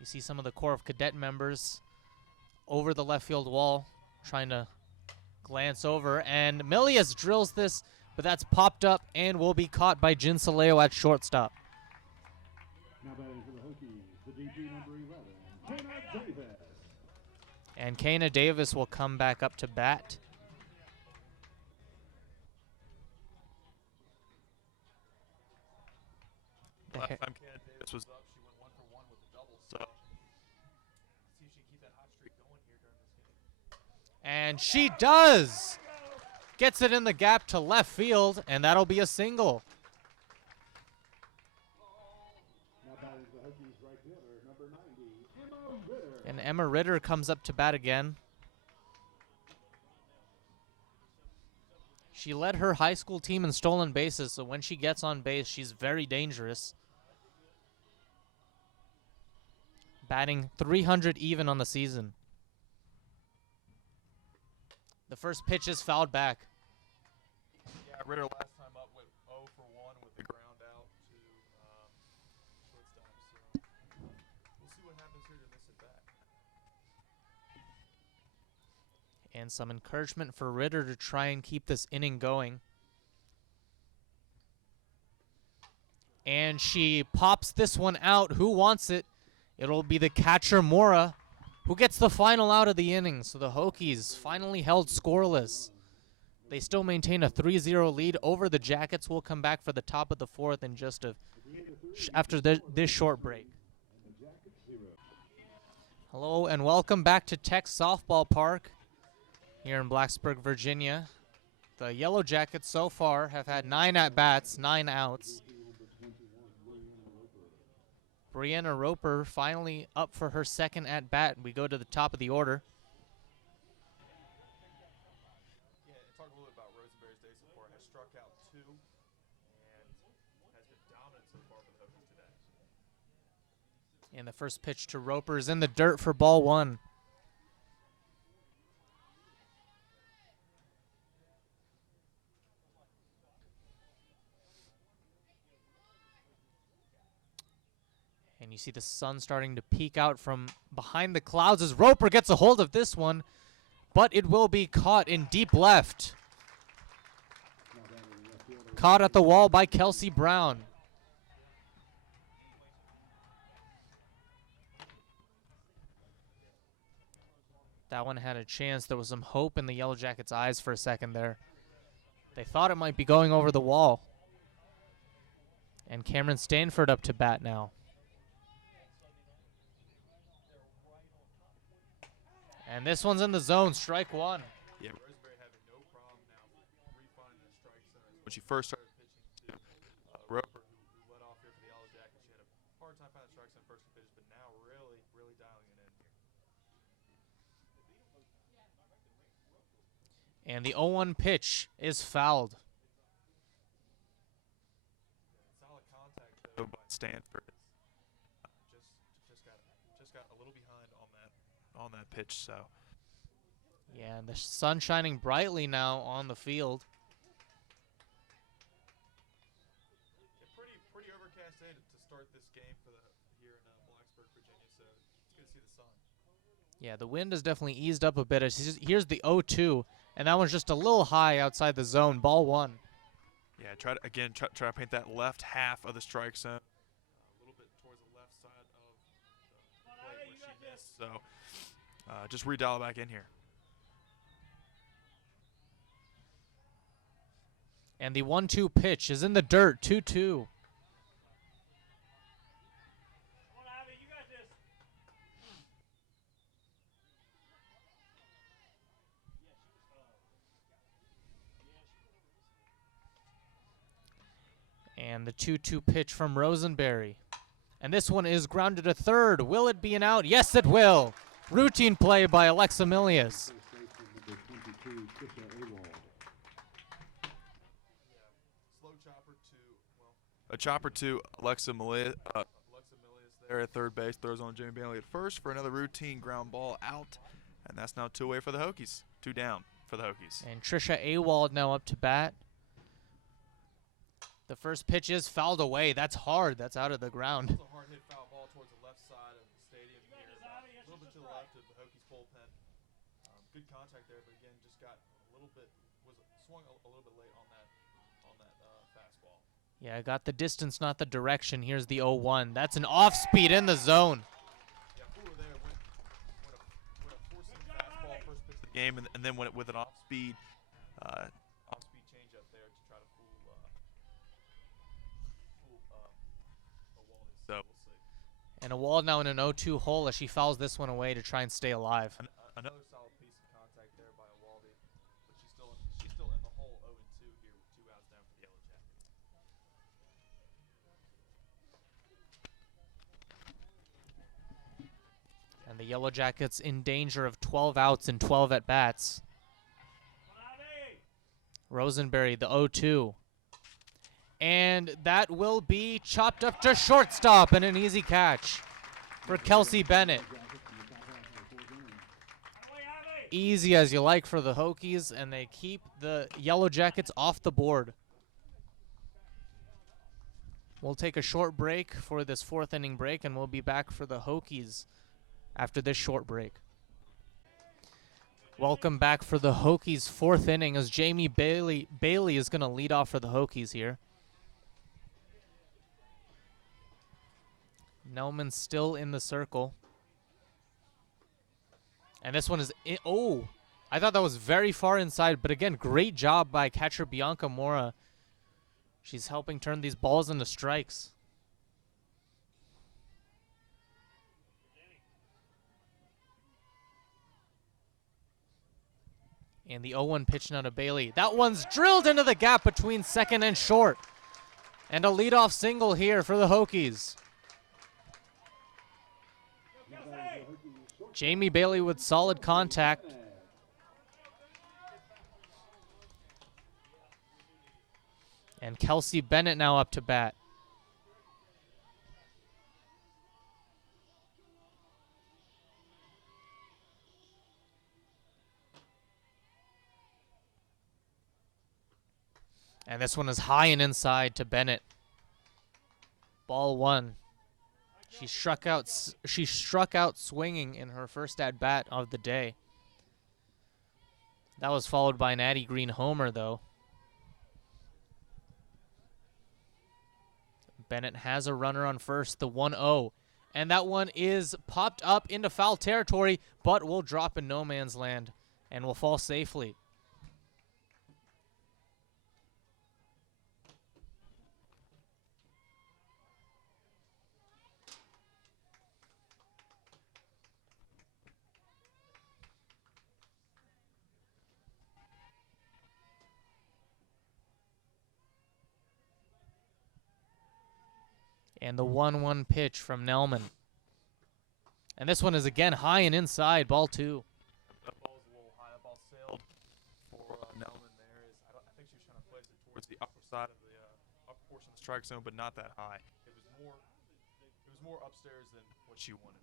You see some of the Corps of Cadet members over the left field wall, trying to glance over, and Milius drills this, but that's popped up and will be caught by Jin Saleo at shortstop. Now batting for the Hokies, the DP number 11, Kana Davis. And Kana Davis will come back up to bat. Last time Kana Davis was up, she went 1 for 1 with a double, so see if she can keep that hot streak going here during this game. And she does! Gets it in the gap to left field, and that'll be a single. Now batting for the Hokies right fielder, number 90, Emma Ritter. And Emma Ritter comes up to bat again. She led her high school team in stolen bases, so when she gets on base, she's very dangerous. Batting 300 even on the season. The first pitch is fouled back. Yeah, Ritter last time up with 0 for 1 with the ground out to shortstop. So we'll see what happens here to this at bat. And some encouragement for Ritter to try and keep this inning going. And she pops this one out. Who wants it? It'll be the catcher, Mora, who gets the final out of the inning. So the Hokies finally held scoreless. They still maintain a 3-0 lead over the Jackets. We'll come back for the top of the 4th in just after this short break. Hello and welcome back to Tech Softball Park here in Blacksburg, Virginia. The Yellow Jackets so far have had 9 at-bats, 9 outs. Brianna Roper finally up for her 2nd at-bat. We go to the top of the order. Yeah, talk a little bit about Rosenberry's day so far. Has struck out 2 and has been dominant so far for the Hokies today. And the first pitch to Roper is in the dirt for ball 1. And you see the sun starting to peek out from behind the clouds as Roper gets a hold of this one, but it will be caught in deep left. Caught at the wall by Kelsey Brown. That one had a chance. There was some hope in the Yellow Jackets' eyes for a second there. They thought it might be going over the wall. And Cameron Stanford up to bat now. And this one's in the zone, strike 1. Yeah, Rosenberry having no problem now refinding the strike zone. When she first started pitching to Roper, who led off here for the Yellow Jackets, And the 0-1 pitch is fouled. Solid contact though by Stanford. Just got a little behind on that pitch. So Yeah, and the sun shining brightly now on the field. pretty overcast day to start this game here in Blacksburg, Virginia. So it's good to see the sun. Yeah, the wind has definitely eased up a bit. Here's the 0-2, and that one's just a little high outside the zone. Ball 1. Yeah, try to paint that left half of the strike zone. A little bit towards the left side of the plate where she missed. So just redial back in here. And the 1-2 pitch is in the dirt. 2-2. And the 2-2 pitch from Rosenberry. And this one is grounded to third. Will it be an out? Yes, it will. Routine play by Alexa Milius. Number 22, Trisha Awald. A chopper to Alexa Milius there at third base. Throws on Jamie Bailey at first for another routine ground ball out. And that's now 2 away for the Hokies. 2 down for the Hokies. And Trisha Awald now up to bat. The first pitch is fouled away. That's hard. That's out of the ground. It's a hard hit foul ball towards the left side of the stadium here. A little bit to the left of the Hokies bullpen. Good contact there, but again, just got swung a little bit late on that fastball. Yeah, got the distance, not the direction. Here's the 0-1. That's an off speed in the zone. Yeah, Coover there went a forcing fastball first pitch of the game, and then went with an off speed changeup there to try to fool so we'll see. And Awald now in an 0-2 hole as she fouls this one away to try and stay alive. Another solid piece of contact there by Awaldi, but she's still in the hole 0-2 here with 2 outs down for the Yellow Jackets. And the Yellow Jackets in danger of 12 outs and 12 at-bats. Rosenberry, the 0-2. And that will be chopped up to shortstop and an easy catch for Kelsey Bennett. Easy as you like for the Hokies, and they keep the Yellow Jackets off the board. We'll take a short break for this 4th inning break, and we'll be back for the Hokies after this short break. Welcome back for the Hokies 4th inning as Jamie Bailey is going to lead off for the Hokies here. Nelman still in the circle. And this one is I thought that was very far inside, but again, great job by catcher Bianca Mora. She's helping turn these balls into strikes. And the 0-1 pitch now to Bailey. That one's drilled into the gap between second and short. And a leadoff single here for the Hokies. Jamie Bailey with solid contact. And Kelsey Bennett now up to bat. And this one is high and inside to Bennett. Ball 1. She struck out swinging in her first at bat of the day. That was followed by an Addie Green homer, though. Bennett has a runner on first, the 1-0. And that one is popped up into foul territory, but will drop in no man's land and will fall safely. And the 1-1 pitch from Nelman. And this one is again high and inside, ball 2. That ball's a little high. That ball sailed for Nelman there is I think she was trying to place it towards the upper side of the upper portion of the strike zone, but not that high. It was more upstairs than what she wanted.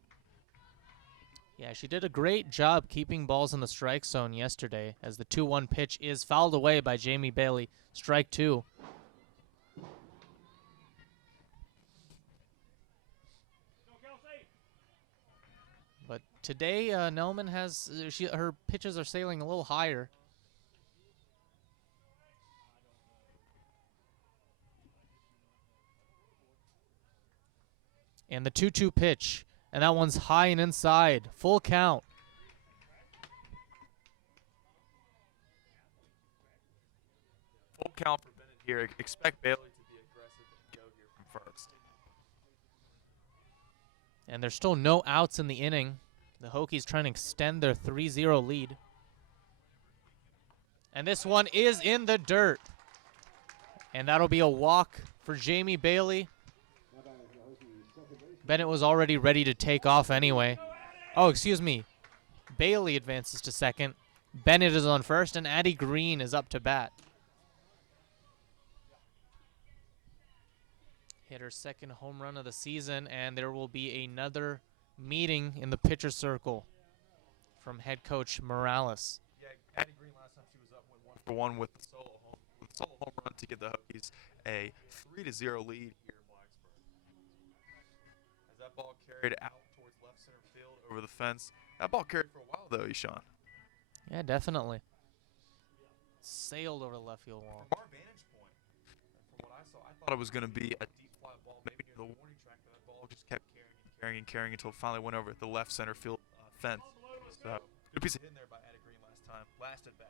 Yeah, she did a great job keeping balls in the strike zone yesterday as the 2-1 pitch is fouled away by Jamie Bailey. Strike 2. Go, Kelsey. But today, Nelman has her pitches are sailing a little higher. And the 2-2 pitch, and that one's high and inside. Full count. Full count for Bennett here. Expect Bailey to be aggressive and go here from first. And there's still no outs in the inning. The Hokies trying to extend their 3-0 lead. And this one is in the dirt. And that'll be a walk for Jamie Bailey. Bennett was already ready to take off anyway. Oh, excuse me. Bailey advances to second. Bennett is on first, and Addie Green is up to bat. Hit her second home run of the season, and there will be another meeting in the pitcher circle from head coach Morales. Yeah, Addie Green last time she was up went 1-for-1 with the solo home run to give the Hokies a 3-0 lead here in Blacksburg. As that ball carried out towards left center field over the fence. That ball carried for a while though, Ishan. Yeah, definitely. Sailed over the left field wall. From our vantage point, from what I saw, I thought it was going to be a deep fly ball, maybe near the warning track, but that ball just kept carrying until it finally went over the left center field fence. So, good piece of hitting there by Addie Green last time. Last at bat.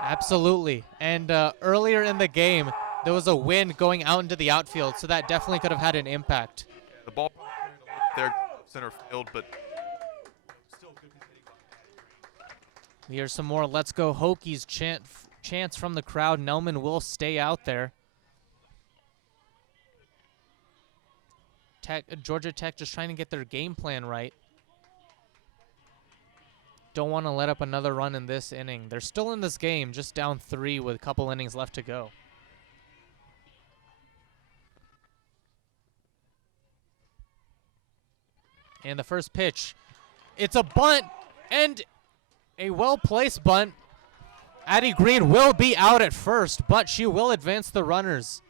Absolutely. And earlier in the game, there was a wind going out into the outfield, so that definitely could have had an impact. Yeah, the ball probably carried a little bit there center field, but still good piece of hitting by Addie Green. Here's some more Let's Go Hokies chants from the crowd. Nelman will stay out there. Georgia Tech just trying to get their game plan right. Don't want to let up another run in this inning. They're still in this game, just down 3 with a couple innings left to go. And the first pitch, it's a bunt, and a well-placed bunt. Addie Green will be out at first, but she will advance the runners.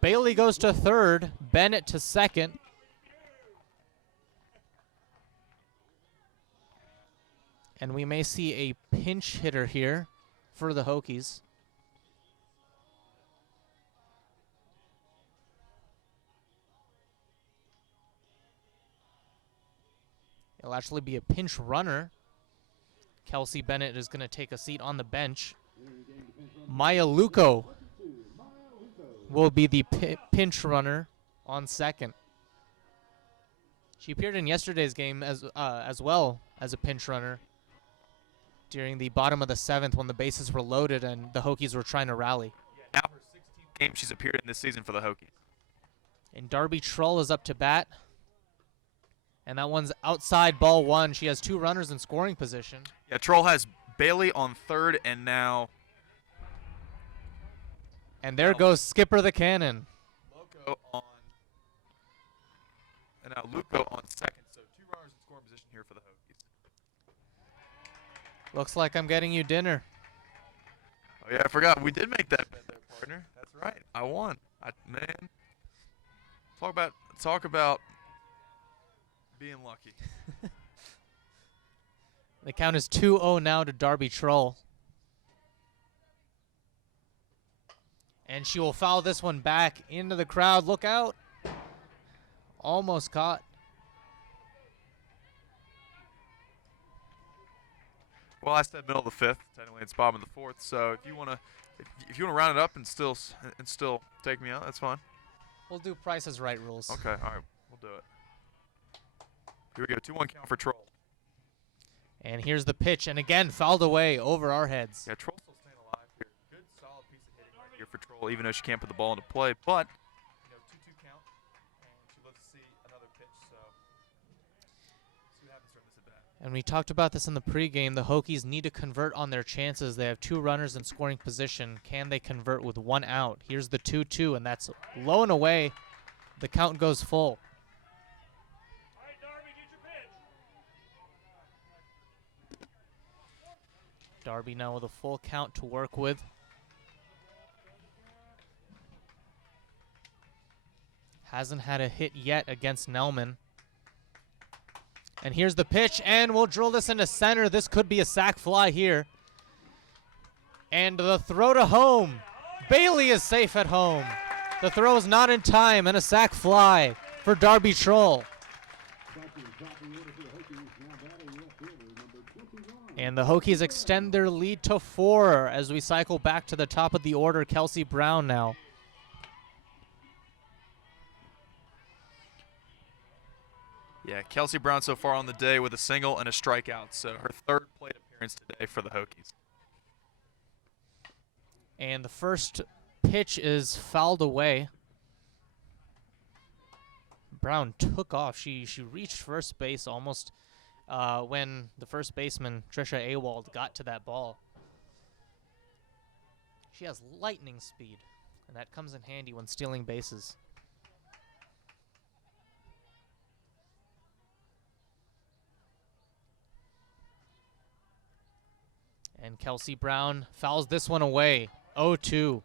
Bailey goes to third, Bennett to second. And we may see a pinch hitter here for the Hokies. It'll actually be a pinch runner. Kelsey Bennett is going to take a seat on the bench. Maya Luco will be the pinch runner on second. She appeared in yesterday's game as well as a pinch runner during the bottom of the 7th when the bases were loaded and the Hokies were trying to rally. Yeah, now her 16th game she's appeared in this season for the Hokies. And Darby Trull is up to bat. And that one's outside, ball 1. She has 2 runners in scoring position. Yeah, Troll has Bailey on third, and now... And there goes Skipper the Cannon. Luco on... And now Luco on second, so 2 runners in scoring position here for the Hokies. Looks like I'm getting you dinner. Oh, yeah, I forgot. We did make that bet there, partner. That's right. I won. Man. Talk about being lucky. The count is 2-0 now to Darby Trull. And she will foul this one back into the crowd. Look out. Almost caught. Well, I said middle of the 5th. Technically, it's bottom of the 4th. So if you want to round it up and still take me out, that's fine. We'll do Price is Right rules. Okay, all right, we'll do it. Here we go, 2-1 count for Troll. And here's the pitch, and again fouled away over our heads. Yeah, Troll's still staying alive here. Good, solid piece of hitting right here for Troll, even though she can't put the ball into play. But 2-2 count, and she looks to see another pitch. So see what happens during this at bat. And we talked about this in the pregame. The Hokies need to convert on their chances. They have 2 runners in scoring position. Can they convert with 1 out? Here's the 2-2, and that's low and away. The count goes full. All right, Darby, get your pitch. Darby now with a full count to work with. Hasn't had a hit yet against Nelman. And here's the pitch, and we'll drill this into center. This could be a sac fly here. And the throw to home. Bailey is safe at home. The throw is not in time, and a sac fly for Darby Troll. And the Hokies extend their lead to 4 as we cycle back to the top of the order. Kelsey Brown now. Yeah, Kelsey Brown so far on the day with a single and a strikeout. So her 3rd plate appearance today for the Hokies. And the first pitch is fouled away. Brown took off. She reached first base almost when the first baseman, Trisha Awald, got to that ball. She has lightning speed, and that comes in handy when stealing bases. And Kelsey Brown fouls this one away. 0-2.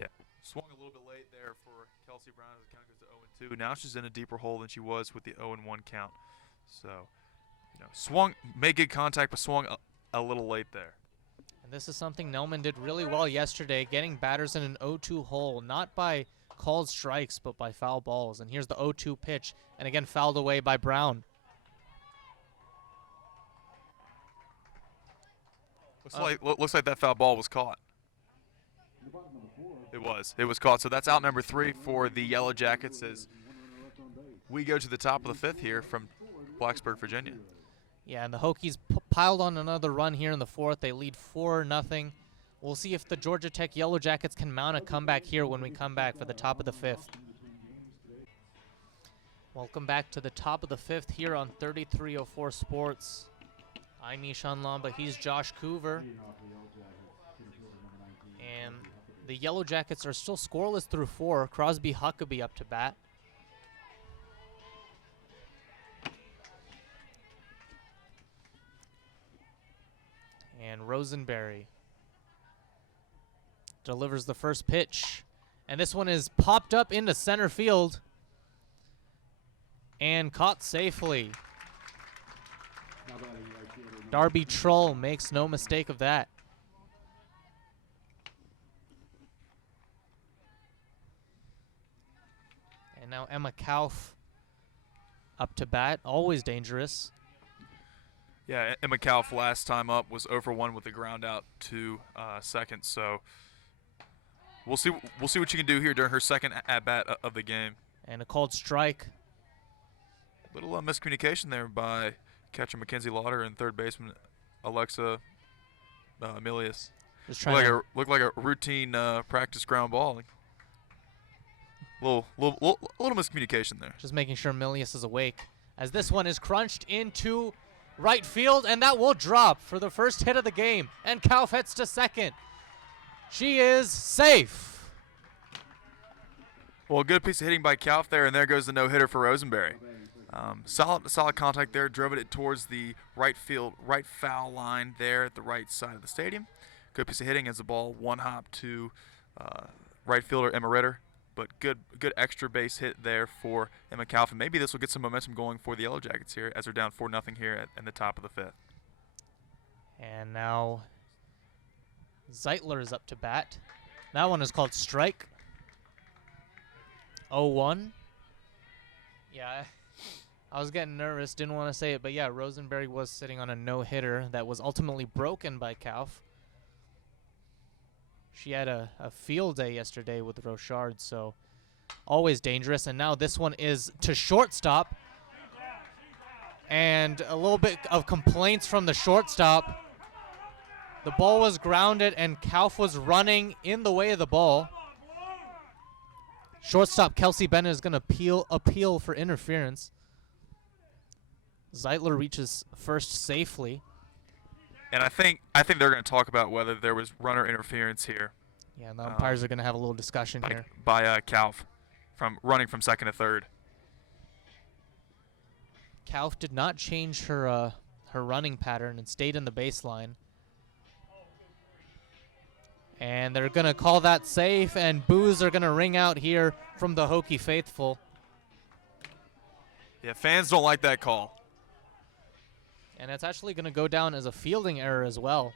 Yeah, swung a little bit late there for Kelsey Brown as the count goes to 0-2. Now she's in a deeper hole than she was with the 0-1 count. So, swung, made good contact, but swung a little late there. And this is something Nelman did really well yesterday, getting batters in an 0-2 hole, not by called strikes, but by foul balls. And here's the 0-2 pitch, and again fouled away by Brown. Looks like that foul ball was caught. It was caught. So that's out number 3 for the Yellow Jackets as we go to the top of the 5th here from Blacksburg, Virginia. Yeah, and the Hokies piled on another run here in the 4th. They lead 4-0. We'll see if the Georgia Tech Yellow Jackets can mount a comeback here when we come back for the top of the 5th. Welcome back to the top of the 5th here on 3304 Sports. I'm Ishan Lamba. He's Josh Coover. And the Yellow Jackets are still scoreless through 4. Crosby Huckabee up to bat. And Rosenberry delivers the first pitch. And this one is popped up into center field and caught safely. Darby Troll makes no mistake of that. And now Emma Kauf up to bat, always dangerous. Yeah, Emma Kauf last time up was 0-for-1 with the ground out to second. So we'll see what you can do here during her second at bat of the game. And a called strike. Little miscommunication there by catcher Mackenzie Lauder and third baseman Alexa Milius. Looked like a routine practice ground ball. Little miscommunication there. Just making sure Milius is awake. As this one is crunched into right field, and that will drop for the first hit of the game. And Kauf heads to second. She is safe. Well, good piece of hitting by Kauf there, and there goes the no-hitter for Rosenberry. Solid contact there, drove it towards the right foul line there at the right side of the stadium. Good piece of hitting as the ball one hop to right fielder Emma Ritter, but good extra base hit there for Emma Kauf, and maybe this will get some momentum going for the Yellow Jackets here as they're down 4-0 here at the top of the 5th. And now Zeitler is up to bat. That one is called strike. 0-1. Yeah, I was getting nervous, didn't want to say it, but yeah, Rosenberry was sitting on a no-hitter that was ultimately broken by Kauf. She had a field day yesterday with Rochard, so always dangerous. And now this one is to shortstop. And a little bit of complaints from the shortstop. The ball was grounded, and Kauf was running in the way of the ball. Shortstop Kelsey Bennett is going to appeal for interference. Zeitler reaches first safely. And I think they're going to talk about whether there was runner interference here Yeah, and the umpires are going to have a little discussion here. by Kauf from running from second to third. Kauf did not change her running pattern and stayed in the baseline. And they're going to call that safe, and boos are going to ring out here from the Hokie faithful. Yeah, fans don't like that call. And it's actually going to go down as a fielding error as well.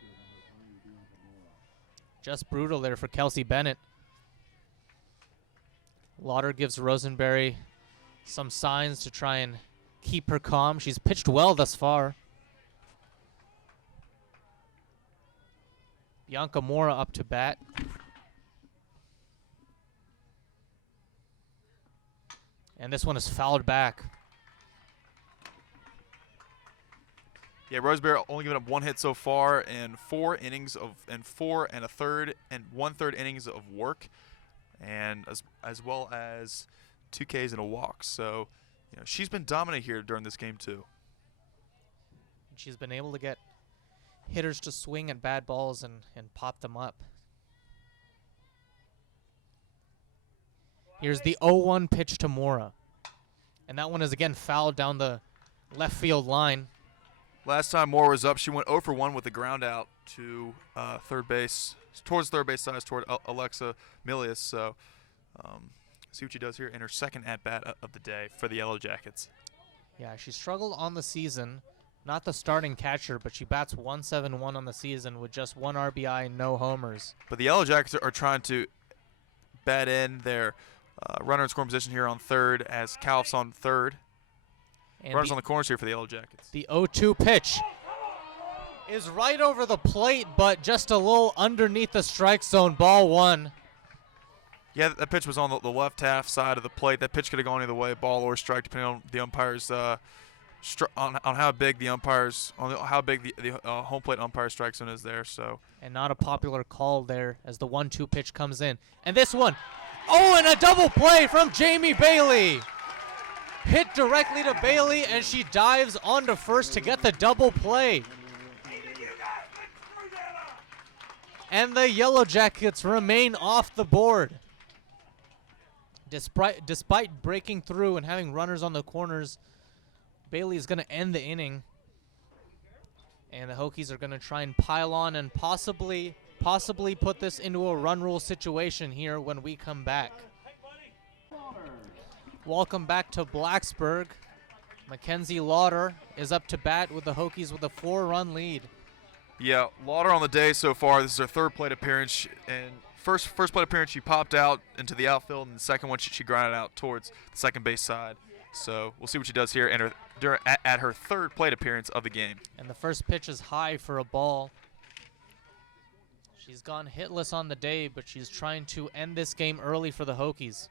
Just brutal there for Kelsey Bennett. Lauder gives Rosenberry some signs to try and keep her calm. She's pitched well thus far. Bianca Mora up to bat. And this one is fouled back. Yeah, Roseberry only given up 1 hit so far in 4 innings and 4 1/3 and 1/3 innings of work, and as well as 2 Ks and a walk. So, she's been dominant here during this game too. She's been able to get hitters to swing at bad balls and pop them up. Here's the 0-1 pitch to Mora. And that one is again fouled down the left field line. Last time Moore was up, she went 0 for 1 with a ground out to third base, towards third base side, toward Alexa Milius. So, see what she does here in her second at-bat of the day for the Yellow Jackets. Yeah, she struggled on the season. Not the starting catcher, but she bats .171 on the season with just 1 RBI and no homers. But the Yellow Jackets are trying to bat in their runner in scoring position here on third as Kauf's on third. And Runners on the corners here for the Yellow Jackets. The 0-2 pitch is right over the plate, but just a little underneath the strike zone. Ball 1. Yeah, that pitch was on the left half side of the plate. That pitch could have gone either way, ball or strike, depending on the umpires on how big the umpires how big the home plate umpire strike zone is there. So. And not a popular call there as the 1-2 pitch comes in. And this one, and a double play from Jamie Bailey. Hit directly to Bailey, and she dives onto first to get the double play. And the Yellow Jackets remain off the board. Despite breaking through and having runners on the corners, Bailey is going to end the inning. And the Hokies are going to try and pile on and possibly put this into a run rule situation here when we come back. Welcome back to Blacksburg. Mackenzie Lauder is up to bat with the Hokies with a 4-run lead. Yeah, Lauder on the day so far. This is her third plate appearance, and first plate appearance she popped out into the outfield, and the second one she grounded out towards the second base side. So we'll see what she does here at her third plate appearance of the game. And the first pitch is high for a ball. She's gone hitless on the day, but she's trying to end this game early for the Hokies.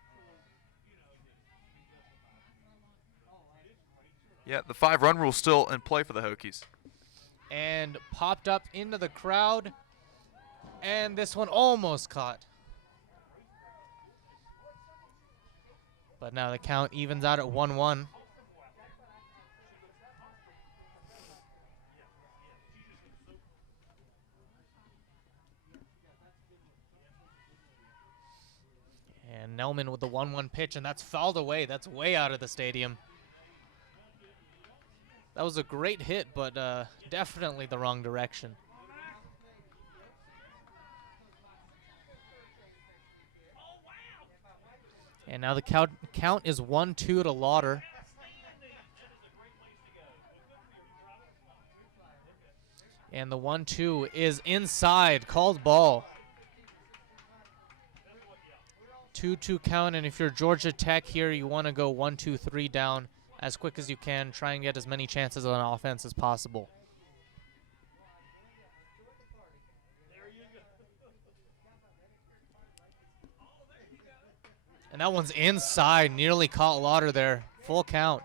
Yeah, the 5-run rule still in play for the Hokies. And popped up into the crowd. And this one almost caught. But now the count evens out at 1-1. And Nelman with the 1-1 pitch, and that's fouled away. That's way out of the stadium. That was a great hit, but definitely the wrong direction. And now the count is 1-2 to Lauder. And the 1-2 is inside, called ball. 2-2 count, and if you're Georgia Tech here, you want to go 1-2-3 down as quick as you can. Try and get as many chances on offense as possible. And that one's inside, nearly caught Lauder there. Full count.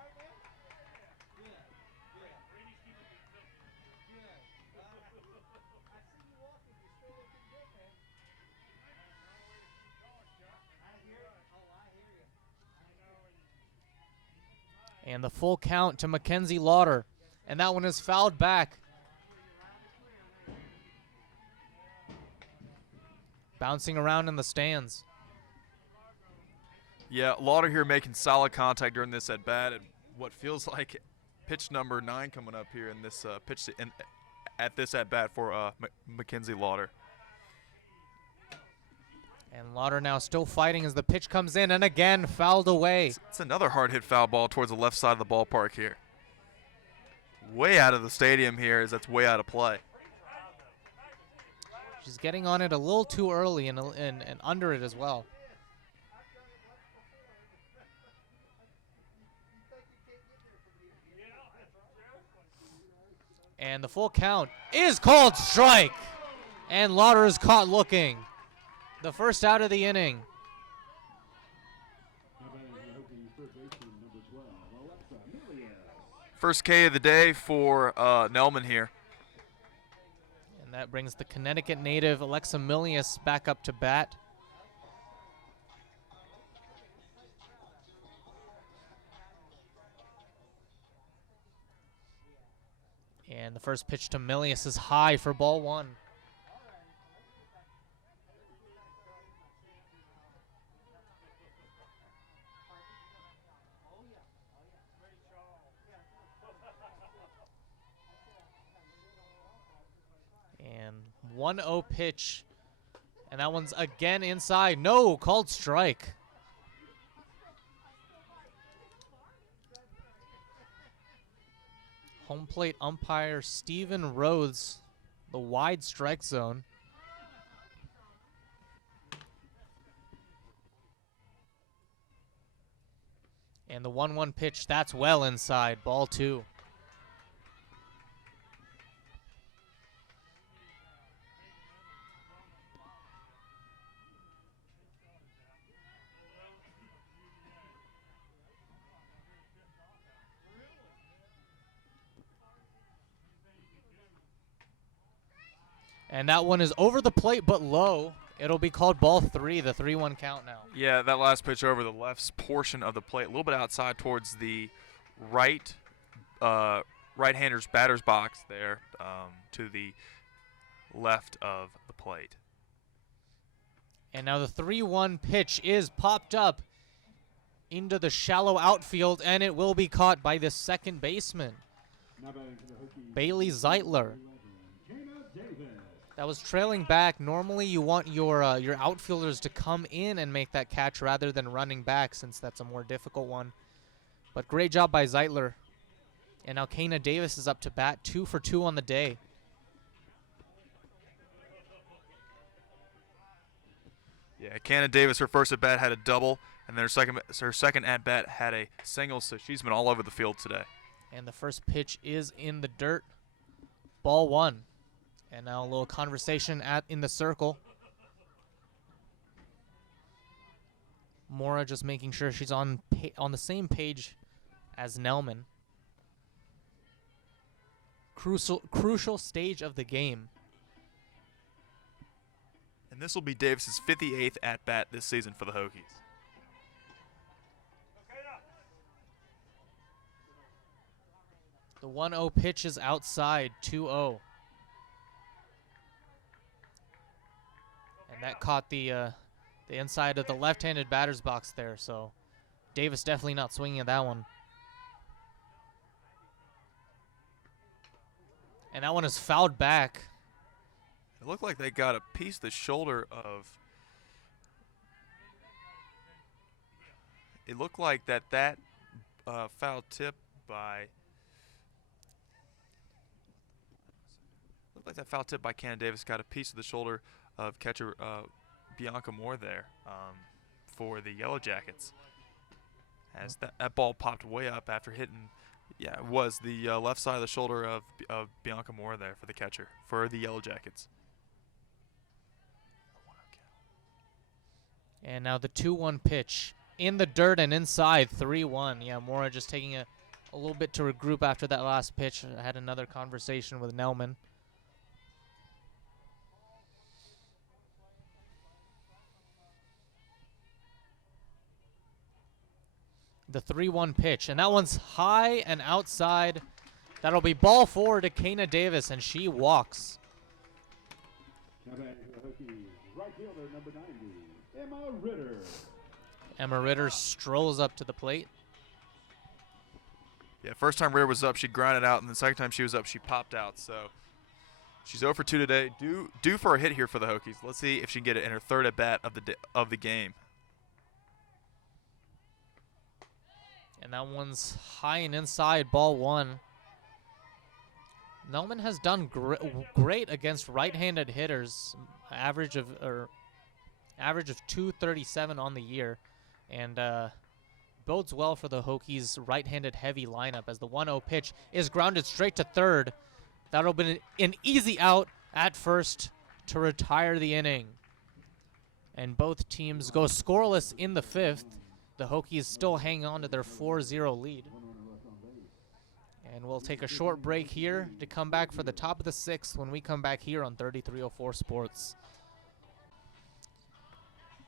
And the full count to Mackenzie Lauder. And that one is fouled back. Bouncing around in the stands. Yeah, Lauder here making solid contact during this at bat, and what feels like pitch number 9 coming up here in this at this at bat for Mackenzie Lauder. And Lauder now still fighting as the pitch comes in, and again fouled away. It's another hard hit foul ball towards the left side of the ballpark here. Way out of the stadium here, as that's way out of play. She's getting on it a little too early and under it as well. And the full count is called strike. And Lauder is caught looking. The first out of the inning. Now batting for the Hokies, third baseman, number 12, Alexa Milius. First K of the day for Nelman here. And that brings the Connecticut native Alexa Milius back up to bat. And the first pitch to Milius is high for ball 1. And 1-0 pitch. And that one's again inside. No, called strike. Home plate umpire Stephen Rhodes, the wide strike zone. And the 1-1 pitch, that's well inside, ball 2. And that one is over the plate but low. It'll be called ball 3, the 3-1 count now. Yeah, that last pitch over the left portion of the plate, a little bit outside towards the right-hander's batter's box there, to the left of the plate. And now the 3-1 pitch is popped up into the shallow outfield, and it will be caught by the second baseman, Now batting for the Hokies, Bailey Zeitler. 11, Kayna Davis. That was trailing back. Normally you want your outfielders to come in and make that catch rather than running back, since that's a more difficult one. But great job by Zeitler. And now Kayna Davis is up to bat, 2 for 2 on the day. Yeah, Canna Davis, her first at bat had a double, and then her second at bat had a single, so she's been all over the field today. And the first pitch is in the dirt. Ball 1. And now a little conversation in the circle. Mora just making sure she's on the same page as Nelman. Crucial stage of the game. And this will be Davis's 58th at bat this season for the Hokies. The 1-0 pitch is outside, 2-0. And that caught the inside of the left-handed batter's box there, so Davis definitely not swinging at that one. And that one is fouled back. It looked like they got a piece of the shoulder of. It looked like that foul tip by. Looked like that foul tip by Canna Davis got a piece of the shoulder of catcher Bianca Moore there for the Yellow Jackets. As that ball popped way up after hitting, it was the left side of the shoulder of Bianca Moore there for the catcher for the Yellow Jackets. And now the 2-1 pitch in the dirt and inside, 3-1. Yeah, Mora just taking a little bit to regroup after that last pitch. I had another conversation with Nelman. The 3-1 pitch, and that one's high and outside. That'll be ball 4 to Kana Davis, and she walks. Now batting for the Hokies, right fielder number 90, Emma Ritter. Emma Ritter strolls up to the plate. Yeah, first time Ritter was up, she grounded out, and the second time she was up, she popped out. So she's 0 for 2 today. Due for a hit here for the Hokies. Let's see if she can get it in her third at bat of the game. And that one's high and inside, ball 1. Nelman has done great against right-handed hitters, average of 237 on the year, and bodes well for the Hokies' right-handed heavy lineup as the 1-0 pitch is grounded straight to third. That'll be an easy out at first to retire the inning. And both teams go scoreless in the 5th. The Hokies still hang on to their 4-0 lead. And we'll take a short break here to come back for the top of the 6th when we come back here on 3304 Sports.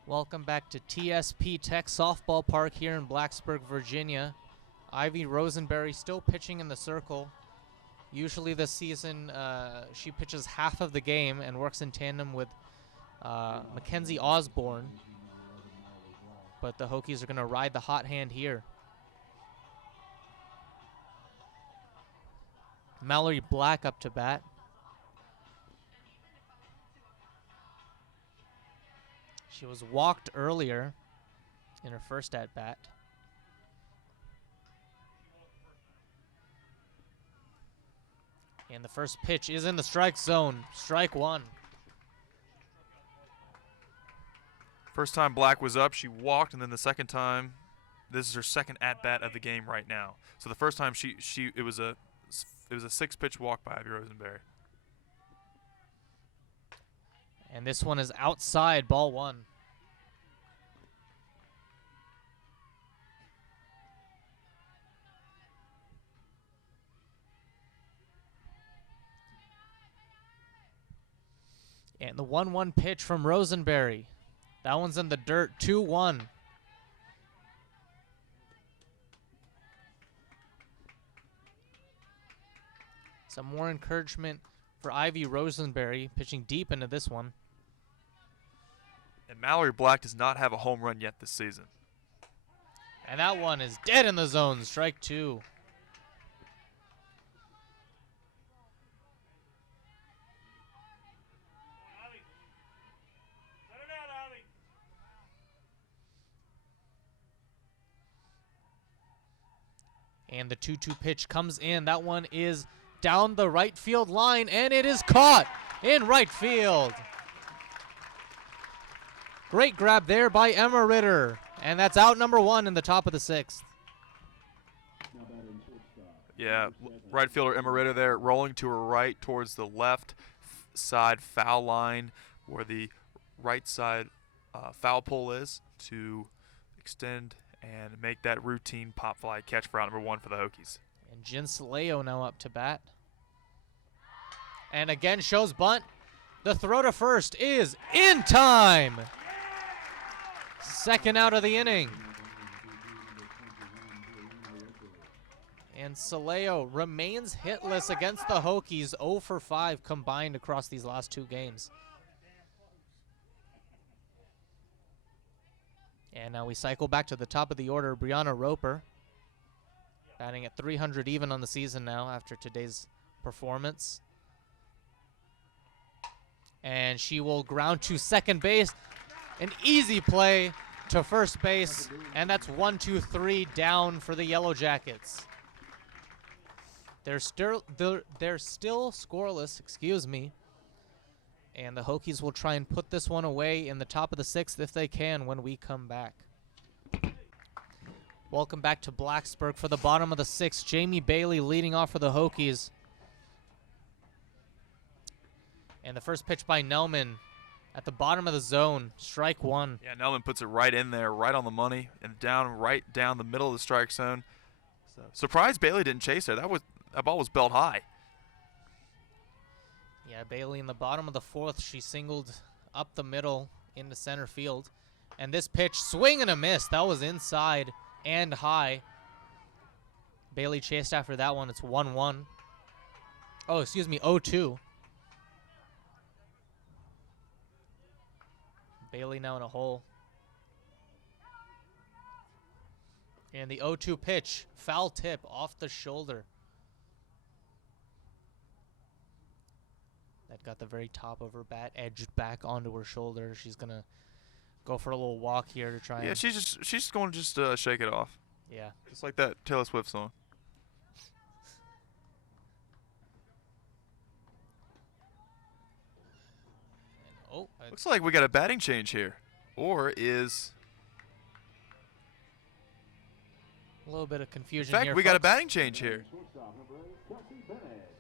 Welcome back to TSP Tech Softball Park here in Blacksburg, Virginia. Ivy Rosenberry still pitching in the circle. Usually this season she pitches half of the game and works in tandem with Mackenzie Osborne. But the Hokies are going to ride the hot hand here. Mallory Black up to bat. She was walked earlier in her first at bat. And the first pitch is in the strike zone. Strike 1. First time Black was up, she walked, and then the second time, this is her second at bat of the game right now. So the first time it was a 6-pitch walk by Ivy Rosenberry. And this one is outside, ball 1. And the 1-1 pitch from Rosenberry. That one's in the dirt, 2-1. Some more encouragement for Ivy Rosenberry, pitching deep into this one. And Mallory Black does not have a home run yet this season. And that one is dead in the zone, strike 2. And the 2-2 pitch comes in. That one is down the right field line, and it is caught in right field. Great grab there by Emma Ritter. And that's out number 1 in the top of the 6th. Yeah, right fielder Emma Ritter there, rolling to her right towards the left side foul line where the right side foul pole is to extend and make that routine pop fly catch for out number 1 for the Hokies. And Jen Saleo now up to bat. And again shows bunt. The throw to first is in time. Second out of the inning. And Saleo remains hitless against the Hokies, 0 for 5 combined across these last 2 games. And now we cycle back to the top of the order. Brianna Roper, batting at 300 even on the season now after today's performance. And she will ground to second base. An easy play to first base. And that's 1-2-3 down for the Yellow Jackets. They're still scoreless, excuse me. And the Hokies will try and put this one away in the top of the 6th if they can when we come back. Welcome back to Blacksburg for the bottom of the 6th. Jamie Bailey leading off for the Hokies. And the first pitch by Nelman at the bottom of the zone, strike 1. Yeah, Nelman puts it right in there, right on the money, and right down the middle of the strike zone. So, surprised Bailey didn't chase her. That ball was belt high. Yeah, Bailey in the bottom of the 4th, she singled up the middle into center field. And this pitch, swing and a miss. That was inside and high. Bailey chased after that one. It's 1-1. Oh, excuse me, 0-2. Bailey now in a hole. And the 0-2 pitch, foul tip off the shoulder. That got the very top of her bat edged back onto her shoulder. She's gonna go for a little walk here to try. Yeah, and she's just going to just shake it off. Yeah. Just like that Taylor Swift song. Oh, Looks like we got a batting change here. Or is... a little bit of confusion In fact, here. we got a folks. batting change here. Shortstop number 8, Kelsey Bennett.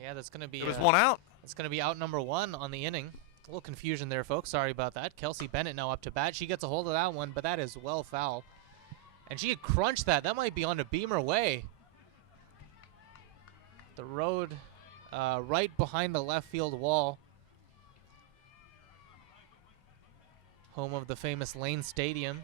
Yeah, that's gonna be. There was one out. It's gonna be out number 1 on the inning. A little confusion there, folks. Sorry about that. Kelsey Bennett now up to bat. She gets a hold of that one, but that is well foul. And she could crunch that. That might be on a beamer way. The road right behind the left field wall. Home of the famous Lane Stadium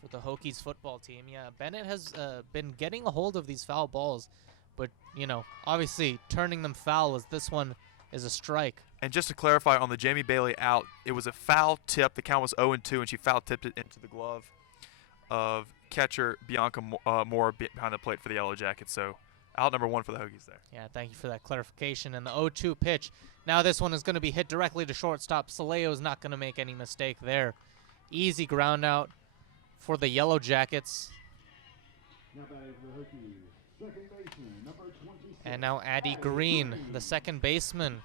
for the Hokies football team. Yeah, Bennett has been getting a hold of these foul balls, but, you know, obviously turning them foul as this one is a strike. And just to clarify, on the Jamie Bailey out, it was a foul tip. The count was 0-2, and she foul tipped it into the glove of catcher Bianca Moore behind the plate for the Yellow Jackets. So out number 1 for the Hokies there. Yeah, thank you for that clarification. And the 0-2 pitch. Now this one is going to be hit directly to shortstop. Saleo is not going to make any mistake there. Easy ground out for the Yellow Jackets. Now batting for the Hokies, second baseman, number 26. And now Addie Green, the second baseman,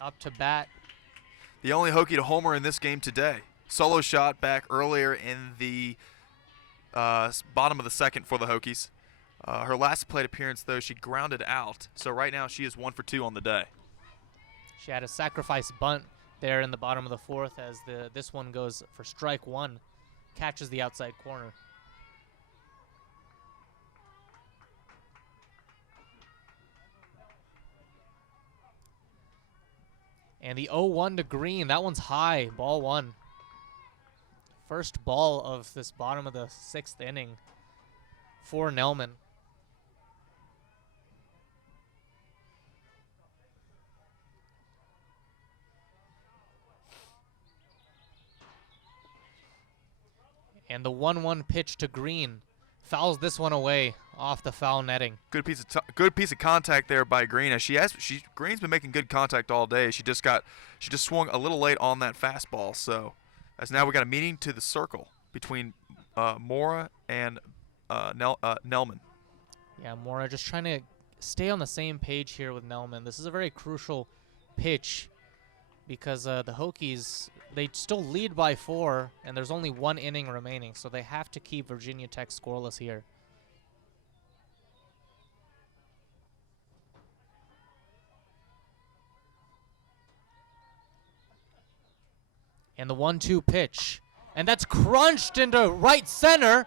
up to bat. The only Hokie to homer in this game today. Solo shot back earlier in the bottom of the second for the Hokies. Her last plate appearance, though, she grounded out. So right now she is 1 for 2 on the day. She had a sacrifice bunt there in the bottom of the 4th as this one goes for strike 1. Catches the outside corner. And the 0-1 to Green. That one's high. Ball 1. First ball of this bottom of the 6th inning for Nelman. And the 1-1 pitch to Green fouls this one away off the foul netting. Good piece of contact there by Green. As Green's been making good contact all day. She just swung a little late on that fastball. So as now we got a meeting to the circle between Mora and Nelman. Yeah, Mora just trying to stay on the same page here with Nelman. This is a very crucial pitch because the Hokies, they still lead by 4, and there's only 1 inning remaining, so they have to keep Virginia Tech scoreless here. And the 1-2 pitch, and that's crunched into right center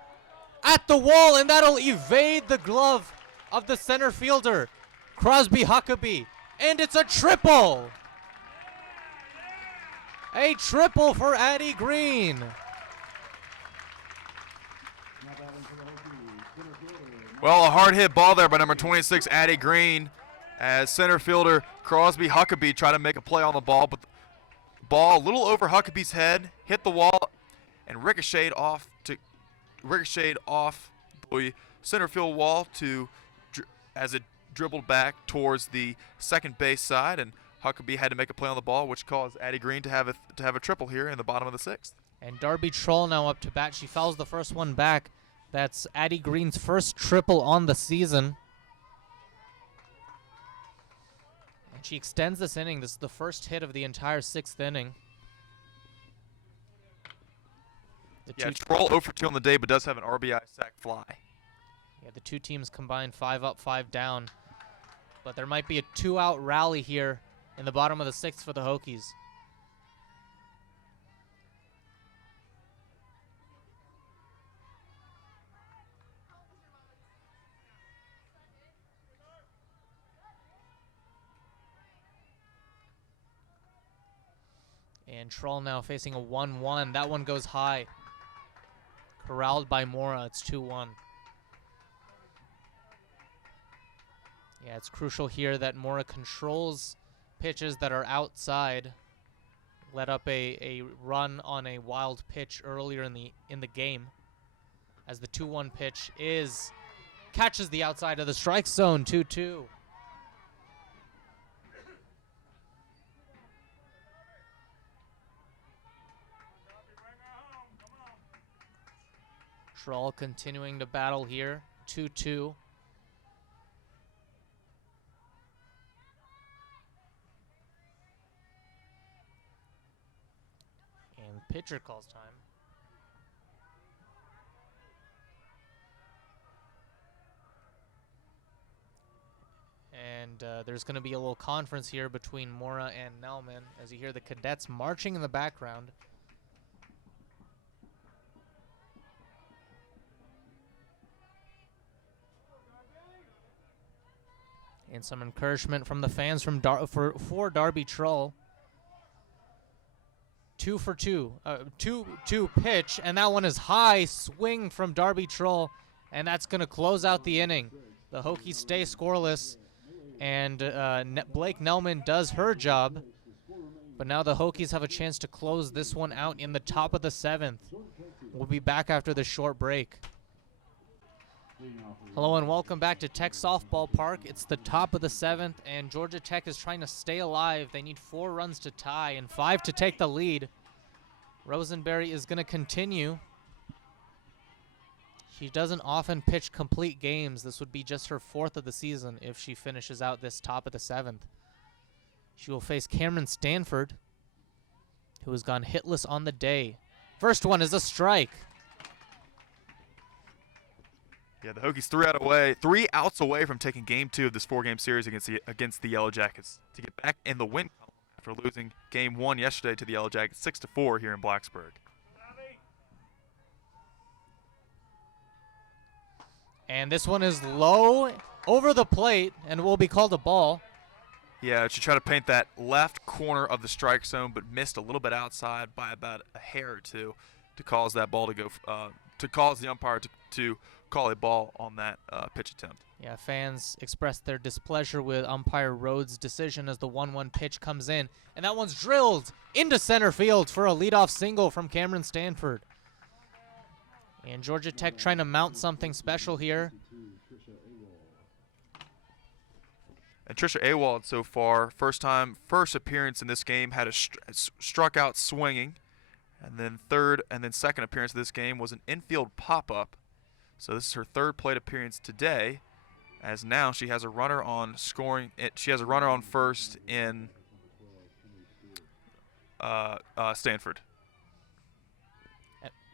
at the wall, and that'll evade the glove of the center fielder, Crosby Huckabee, and it's a triple. A triple for Addie Green. Now batting for the Hokies, center fielder. Well, a hard hit ball there by number 26, Addie Green, as center fielder Crosby Huckabee tried to make a play on the ball, but the ball a little over Huckabee's head, hit the wall, and ricocheted off the center field wall as it dribbled back towards the second base side, and Huckabee had to make a play on the ball, which caused Addie Green to have a triple here in the bottom of the 6th. And Darby Troll now up to bat. She fouls the first one back. That's Addie Green's first triple on the season. And she extends this inning. This is the first hit of the entire 6th inning. Yeah, Troll 0 for 2 on the day, but does have an RBI sac fly. Yeah, the two teams combined 5 up, 5 down. But there might be a 2-out rally here in the bottom of the 6th for the Hokies. And Troll now facing a 1-1. That one goes high. Corralled by Mora. It's 2-1. Yeah, it's crucial here that Mora controls pitches that are outside. Let up a run on a wild pitch earlier in the game, as the 2-1 pitch catches the outside of the strike zone. 2-2. Troll continuing to battle here. 2-2. And pitcher calls time. And there's going to be a little conference here between Mora and Nelman as you hear the cadets marching in the background. And some encouragement from the fans from for Darby Troll. 2 for 2. 2-2 pitch, and that one is high. Swing from Darby Troll, and that's going to close out the inning. The Hokies stay scoreless, and Blake Nelman does her job. But now the Hokies have a chance to close this one out in the top of the 7th. We'll be back after the short break. Hello and welcome back to Tech Softball Park. It's the top of the 7th, and Georgia Tech is trying to stay alive. They need 4 runs to tie and 5 to take the lead. Rosenberry is going to continue. She doesn't often pitch complete games. This would be just her 4th of the season if she finishes out this top of the 7th. She will face Cameron Stanford, who has gone hitless on the day. First one is a strike. Yeah, the Hokies 3 outs away from taking Game 2 of this 4-game series against the Yellow Jackets to get back in the win column after losing Game 1 yesterday to the Yellow Jackets 6-4 here in Blacksburg. And this one is low over the plate and will be called a ball. Yeah, she tried to paint that left corner of the strike zone, but missed a little bit outside by about a hair or two to cause that ball to go, to cause the umpire to call a ball on that pitch attempt. Yeah, fans expressed their displeasure with umpire Rhodes' decision as the 1-1 pitch comes in, and that one's drilled into center field for a leadoff single from Cameron Stanford. And Georgia Tech trying to mount something special here. And Trisha Awald so far, first appearance in this game, had struck out swinging, and then second appearance of this game was an infield pop-up. So this is her 3rd plate appearance today, as now she has a runner on scoring. She has a runner on first in Stanford.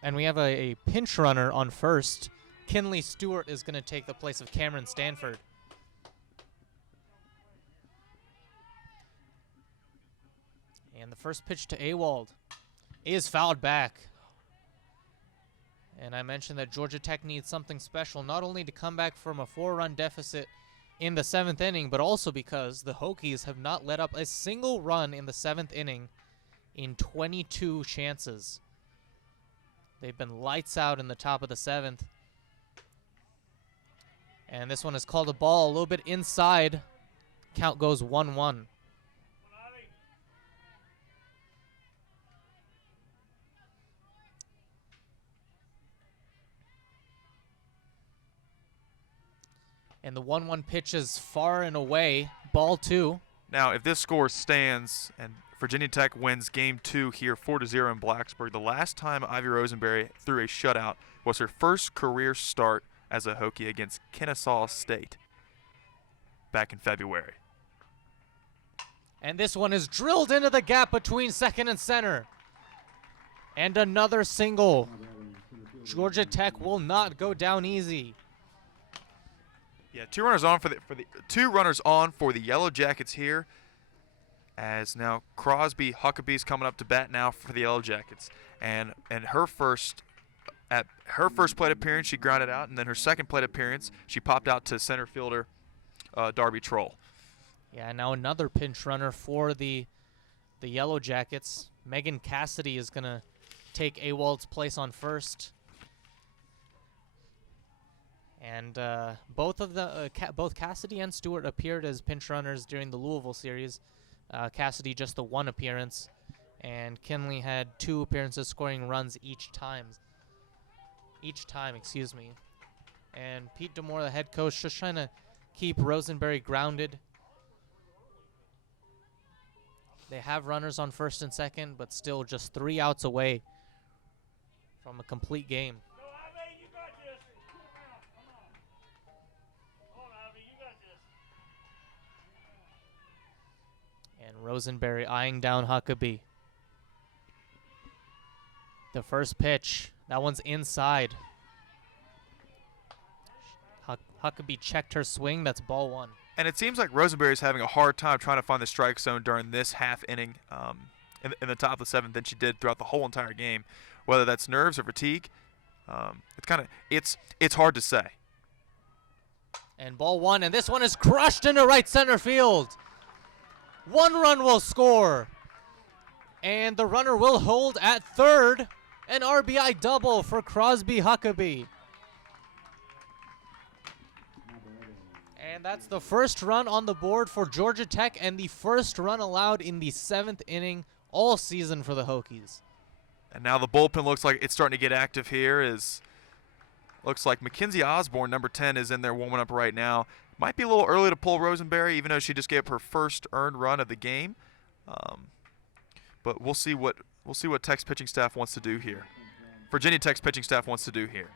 And we have a pinch runner on first. Kinley Stewart is going to take the place of Cameron Stanford. And the first pitch to Awald is fouled back. And I mentioned that Georgia Tech needs something special, not only to come back from a 4-run deficit in the 7th inning, but also because the Hokies have not let up a single run in the 7th inning in 22 chances. They've been lights out in the top of the 7th. And this one is called a ball, a little bit inside. Count goes 1-1. And the 1-1 pitch is far and away. Ball 2. Now, if this score stands and Virginia Tech wins Game 2 here 4-0 in Blacksburg, the last time Ivy Rosenberry threw a shutout was her first career start as a Hokie against Kennesaw State back in February. And this one is drilled into the gap between second and center. And another single. Georgia Tech will not go down easy. Yeah, 2 runners on for the Yellow Jackets here. As now Crosby Huckabee's coming up to bat now for the Yellow Jackets, and her first plate appearance she grounded out, and then her second plate appearance she popped out to center fielder Darby Troll. Yeah, now another pinch runner for the Yellow Jackets. Megan Cassidy is gonna take Awald's place on first. And both Cassidy and Stewart appeared as pinch runners during the Louisville series. Cassidy just the one appearance, and Kinley had 2 appearances scoring runs each time, excuse me. And Pete DeMore, the head coach, just trying to keep Rosenberry grounded. They have runners on first and second, but still just 3 outs away from a complete game. Go, Ivy, you got this. Come on. Come on, Ivy, you got this. And Rosenberry eyeing down Huckabee. The first pitch, that one's inside. Huckabee checked her swing. That's ball 1. And it seems like Rosenberry is having a hard time trying to find the strike zone during this half inning in the top of the 7th than she did throughout the whole entire game. Whether that's nerves or fatigue, it's hard to say. And ball 1, and this one is crushed into right center field. 1 run will score. And the runner will hold at third. An RBI double for Crosby Huckabee. And that's the first run on the board for Georgia Tech and the first run allowed in the 7th inning all season for the Hokies. And now the bullpen looks like it's starting to get active here. Looks like Mackenzie Osborne, number 10, is in there warming up right now. Might be a little early to pull Rosenberry, even though she just gave up her first earned run of the game. But we'll see what Tech's pitching staff wants to do here. Virginia Tech's pitching staff wants to do here.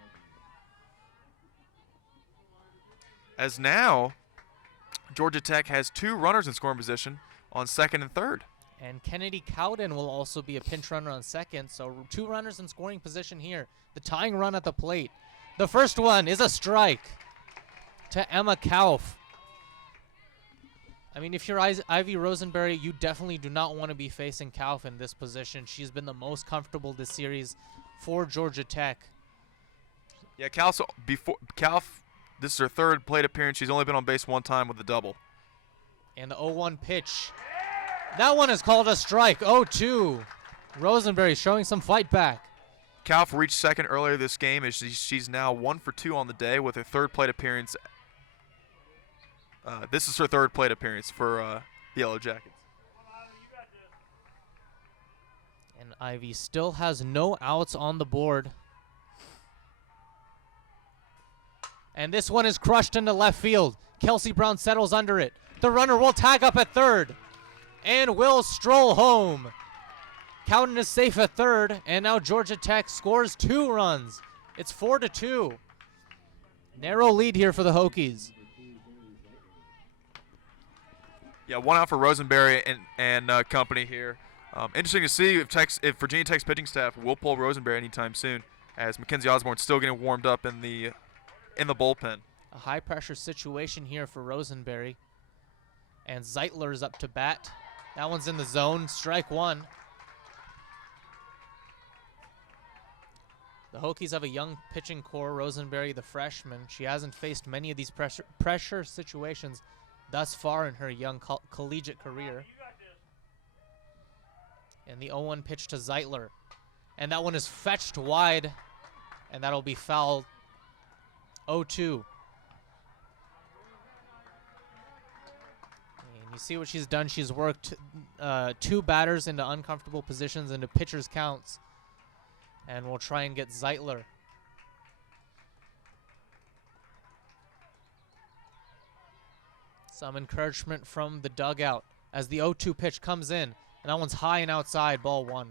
As now, Georgia Tech has 2 runners in scoring position on second and third. And Kennedy Cowden will also be a pinch runner on second, so 2 runners in scoring position here. The tying run at the plate. The first one is a strike to Emma Kauf. I mean, if you're Ivy Rosenberry, you definitely do not want to be facing Kauf in this position. She's been the most comfortable this series for Georgia Tech. Yeah, Kauf, this is her 3rd plate appearance. She's only been on base 1 time with a double. And the 0-1 pitch. That one is called a strike. 0-2. Rosenberry showing some fight back. Kauf reached second earlier this game as she's now 1 for 2 on the day with her 3rd plate appearance. This is her 3rd plate appearance for the Yellow Jackets. And Ivy still has no outs on the board. And this one is crushed into left field. Kelsey Brown settles under it. The runner will tag up at third and will stroll home. Cowden is safe at third, and now Georgia Tech scores 2 runs. It's 4-2. Narrow lead here for the Hokies. Yeah, 1 out for Rosenberry and company here. Interesting to see if Virginia Tech's pitching staff will pull Rosenberry anytime soon, as Mackenzie Osborne's still getting warmed up in the bullpen. A high-pressure situation here for Rosenberry. And Zeitler's up to bat. That one's in the zone. Strike 1. The Hokies have a young pitching core. Rosenberry, the freshman. She hasn't faced many of these pressure situations thus far in her young collegiate career. And the 0-1 pitch to Zeitler. And that one is fetched wide. And that'll be fouled. 0-2. And you see what she's done. She's worked 2 batters into uncomfortable positions into pitcher's counts. And we'll try and get Zeitler. Some encouragement from the dugout as the 0-2 pitch comes in. And that one's high and outside, ball 1.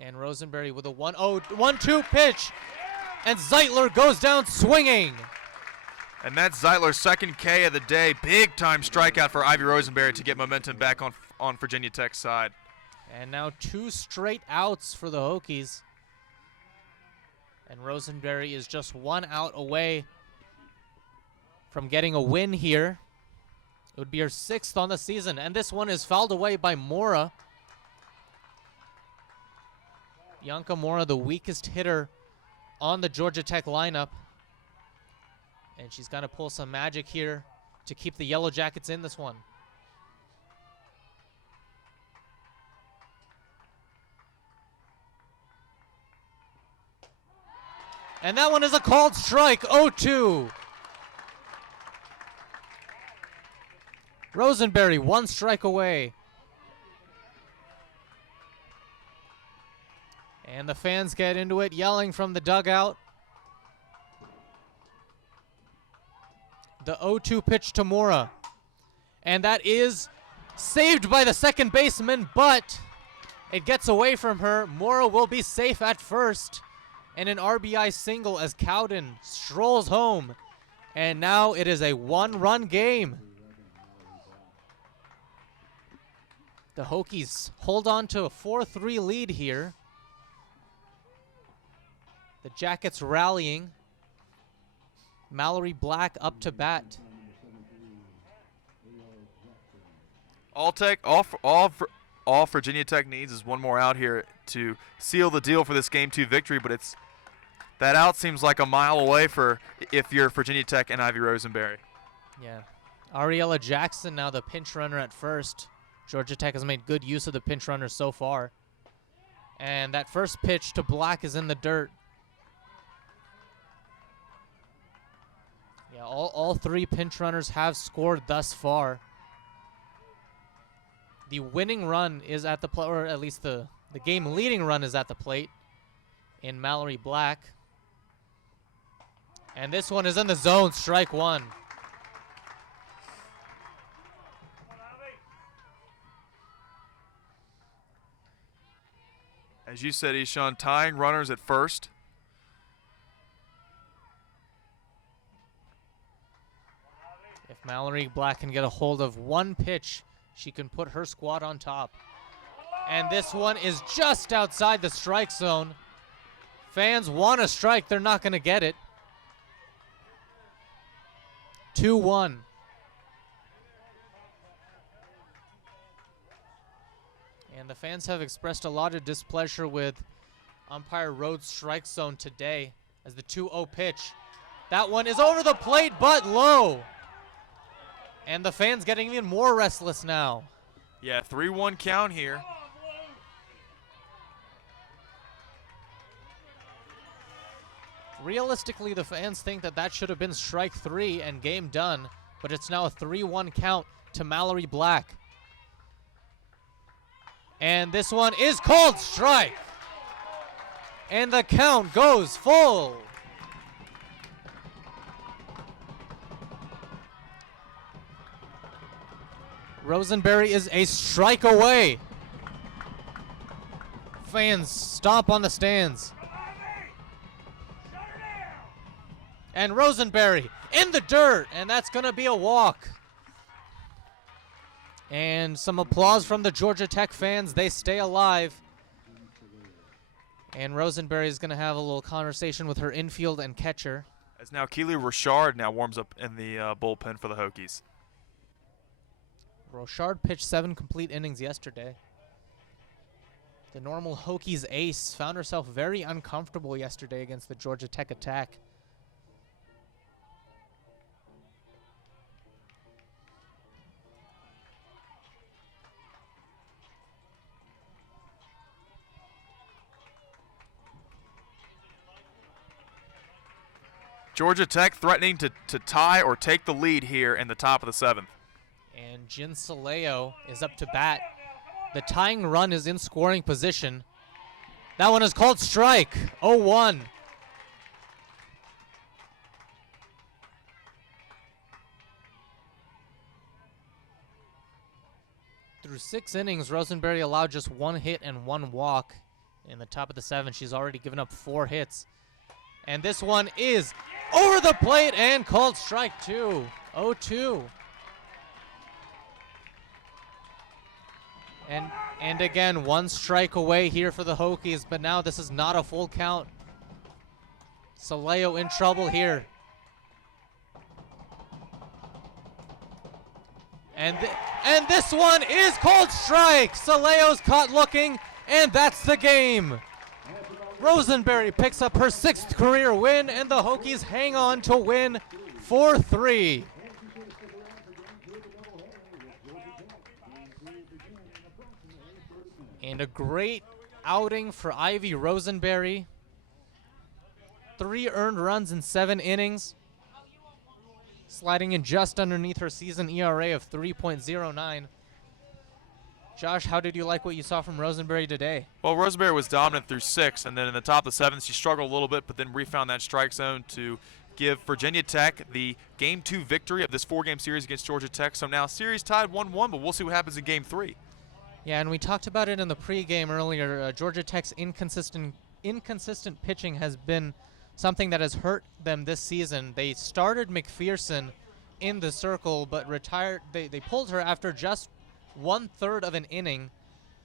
And Rosenberry with a 1-2 pitch. And Zeitler goes down swinging. And that's Zeitler's 2nd K of the day. Big time strikeout for Ivy Rosenberry to get momentum back on Virginia Tech's side. And now 2 straight outs for the Hokies. And Rosenberry is just 1 out away from getting a win here. It would be her 6th on the season. And this one is fouled away by Mora. Bianca Mora, the weakest hitter on the Georgia Tech lineup. And she's got to pull some magic here to keep the Yellow Jackets in this one. And that one is a called strike, 0-2. Rosenberry, 1 strike away. And the fans get into it, yelling from the dugout. The 0-2 pitch to Mora. And that is saved by the second baseman, but it gets away from her. Mora will be safe at first. And an RBI single as Cowden strolls home. And now it is a 1-run game. The Hokies hold on to a 4-3 lead here. The Jackets rallying. Mallory Black up to bat. All Virginia Tech needs is one more out here to seal the deal for this Game 2 victory, but that out seems like a mile away if you're Virginia Tech and Ivy Rosenberry. Yeah. Ariella Jackson now the pinch runner at first. Georgia Tech has made good use of the pinch runner so far. And that first pitch to Black is in the dirt. Yeah, all 3 pinch runners have scored thus far. The winning run is at the plate, or at least the game-leading run is at the plate in Mallory Black. And this one is in the zone, strike 1. As you said, Ishan, tying runners at first. If Mallory Black can get a hold of one pitch, she can put her squad on top. And this one is just outside the strike zone. Fans want a strike. They're not going to get it. 2-1. And the fans have expressed a lot of displeasure with umpire Rhodes' strike zone today as the 2-0 pitch. That one is over the plate, but low. And the fans getting even more restless now. Yeah, 3-1 count here. Realistically, the fans think that should have been strike 3 and game done, but it's now a 3-1 count to Mallory Black. And this one is called strike. And the count goes full. Rosenberry is a strike away. Fans stomp on the stands. And Rosenberry in the dirt, and that's going to be a walk. And some applause from the Georgia Tech fans. They stay alive. And Rosenberry is going to have a little conversation with her infield and catcher. As now Keely Rochard now warms up in the bullpen for the Hokies. Rochard pitched 7 complete innings yesterday. The normal Hokies ace found herself very uncomfortable yesterday against the Georgia Tech attack. Georgia Tech threatening to tie or take the lead here in the top of the 7th. And Jin Saleo is up to bat. The tying run is in scoring position. That one is called strike, 0-1. Through 6 innings, Rosenberry allowed just 1 hit and 1 walk. In the top of the 7th, she's already given up 4 hits. And this one is over the plate and called strike 2, 0-2. And again, 1 strike away here for the Hokies, but now this is not a full count. Saleo in trouble here. And this one is called strike. Saleo's caught looking, and that's the game. Rosenberry picks up her 6th career win, and the Hokies hang on to win 4-3. And a great outing for Ivy Rosenberry. 3 earned runs in 7 innings, sliding in just underneath her season ERA of 3.09. Josh, how did you like what you saw from Rosenberry today? Well, Rosenberry was dominant through 6, and then in the top of the 7th, she struggled a little bit, but then refound that strike zone to give Virginia Tech the Game 2 victory of this 4-game series against Georgia Tech. So now series tied 1-1, but we'll see what happens in Game 3. Yeah, and we talked about it in the pregame earlier. Georgia Tech's inconsistent pitching has been something that has hurt them this season. They started Mcpherson in the circle, but retired. They pulled her after just 1/3 of an inning,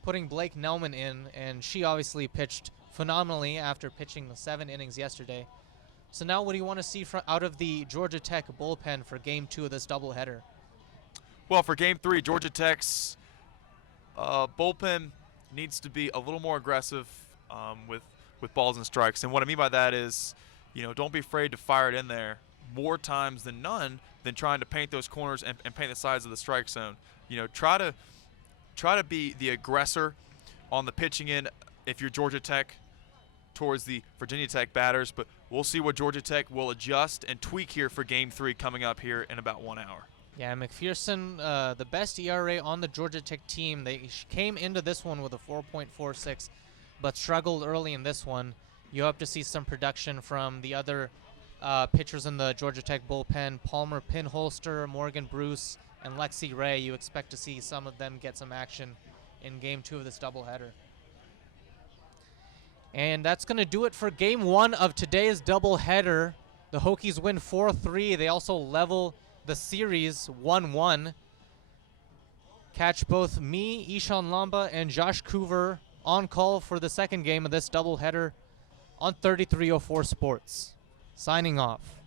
putting Blake Nelman in, and she obviously pitched phenomenally after pitching the 7 innings yesterday. So now what do you want to see out of the Georgia Tech bullpen for Game 2 of this doubleheader? Well, for Game 3, Georgia Tech's bullpen needs to be a little more aggressive with balls and strikes. And what I mean by that is, don't be afraid to fire it in there more times than none than trying to paint those corners and paint the sides of the strike zone. Try to be the aggressor on the pitching end if you're Georgia Tech towards the Virginia Tech batters, but we'll see what Georgia Tech will adjust and tweak here for Game 3 coming up here in about 1 hour. Yeah, Mcpherson, the best ERA on the Georgia Tech team. They came into this one with a 4.46, but struggled early in this one. You hope to see some production from the other pitchers in the Georgia Tech bullpen. Palmer Pinholster, Morgan Bruce, and Lexi Ray. You expect to see some of them get some action in Game 2 of this doubleheader. And that's going to do it for Game 1 of today's doubleheader. The Hokies win 4-3. They also level the series 1-1. Catch both me, Ishan Lamba, and Josh Coover on call for the second game of this doubleheader on 3304 Sports. Signing off.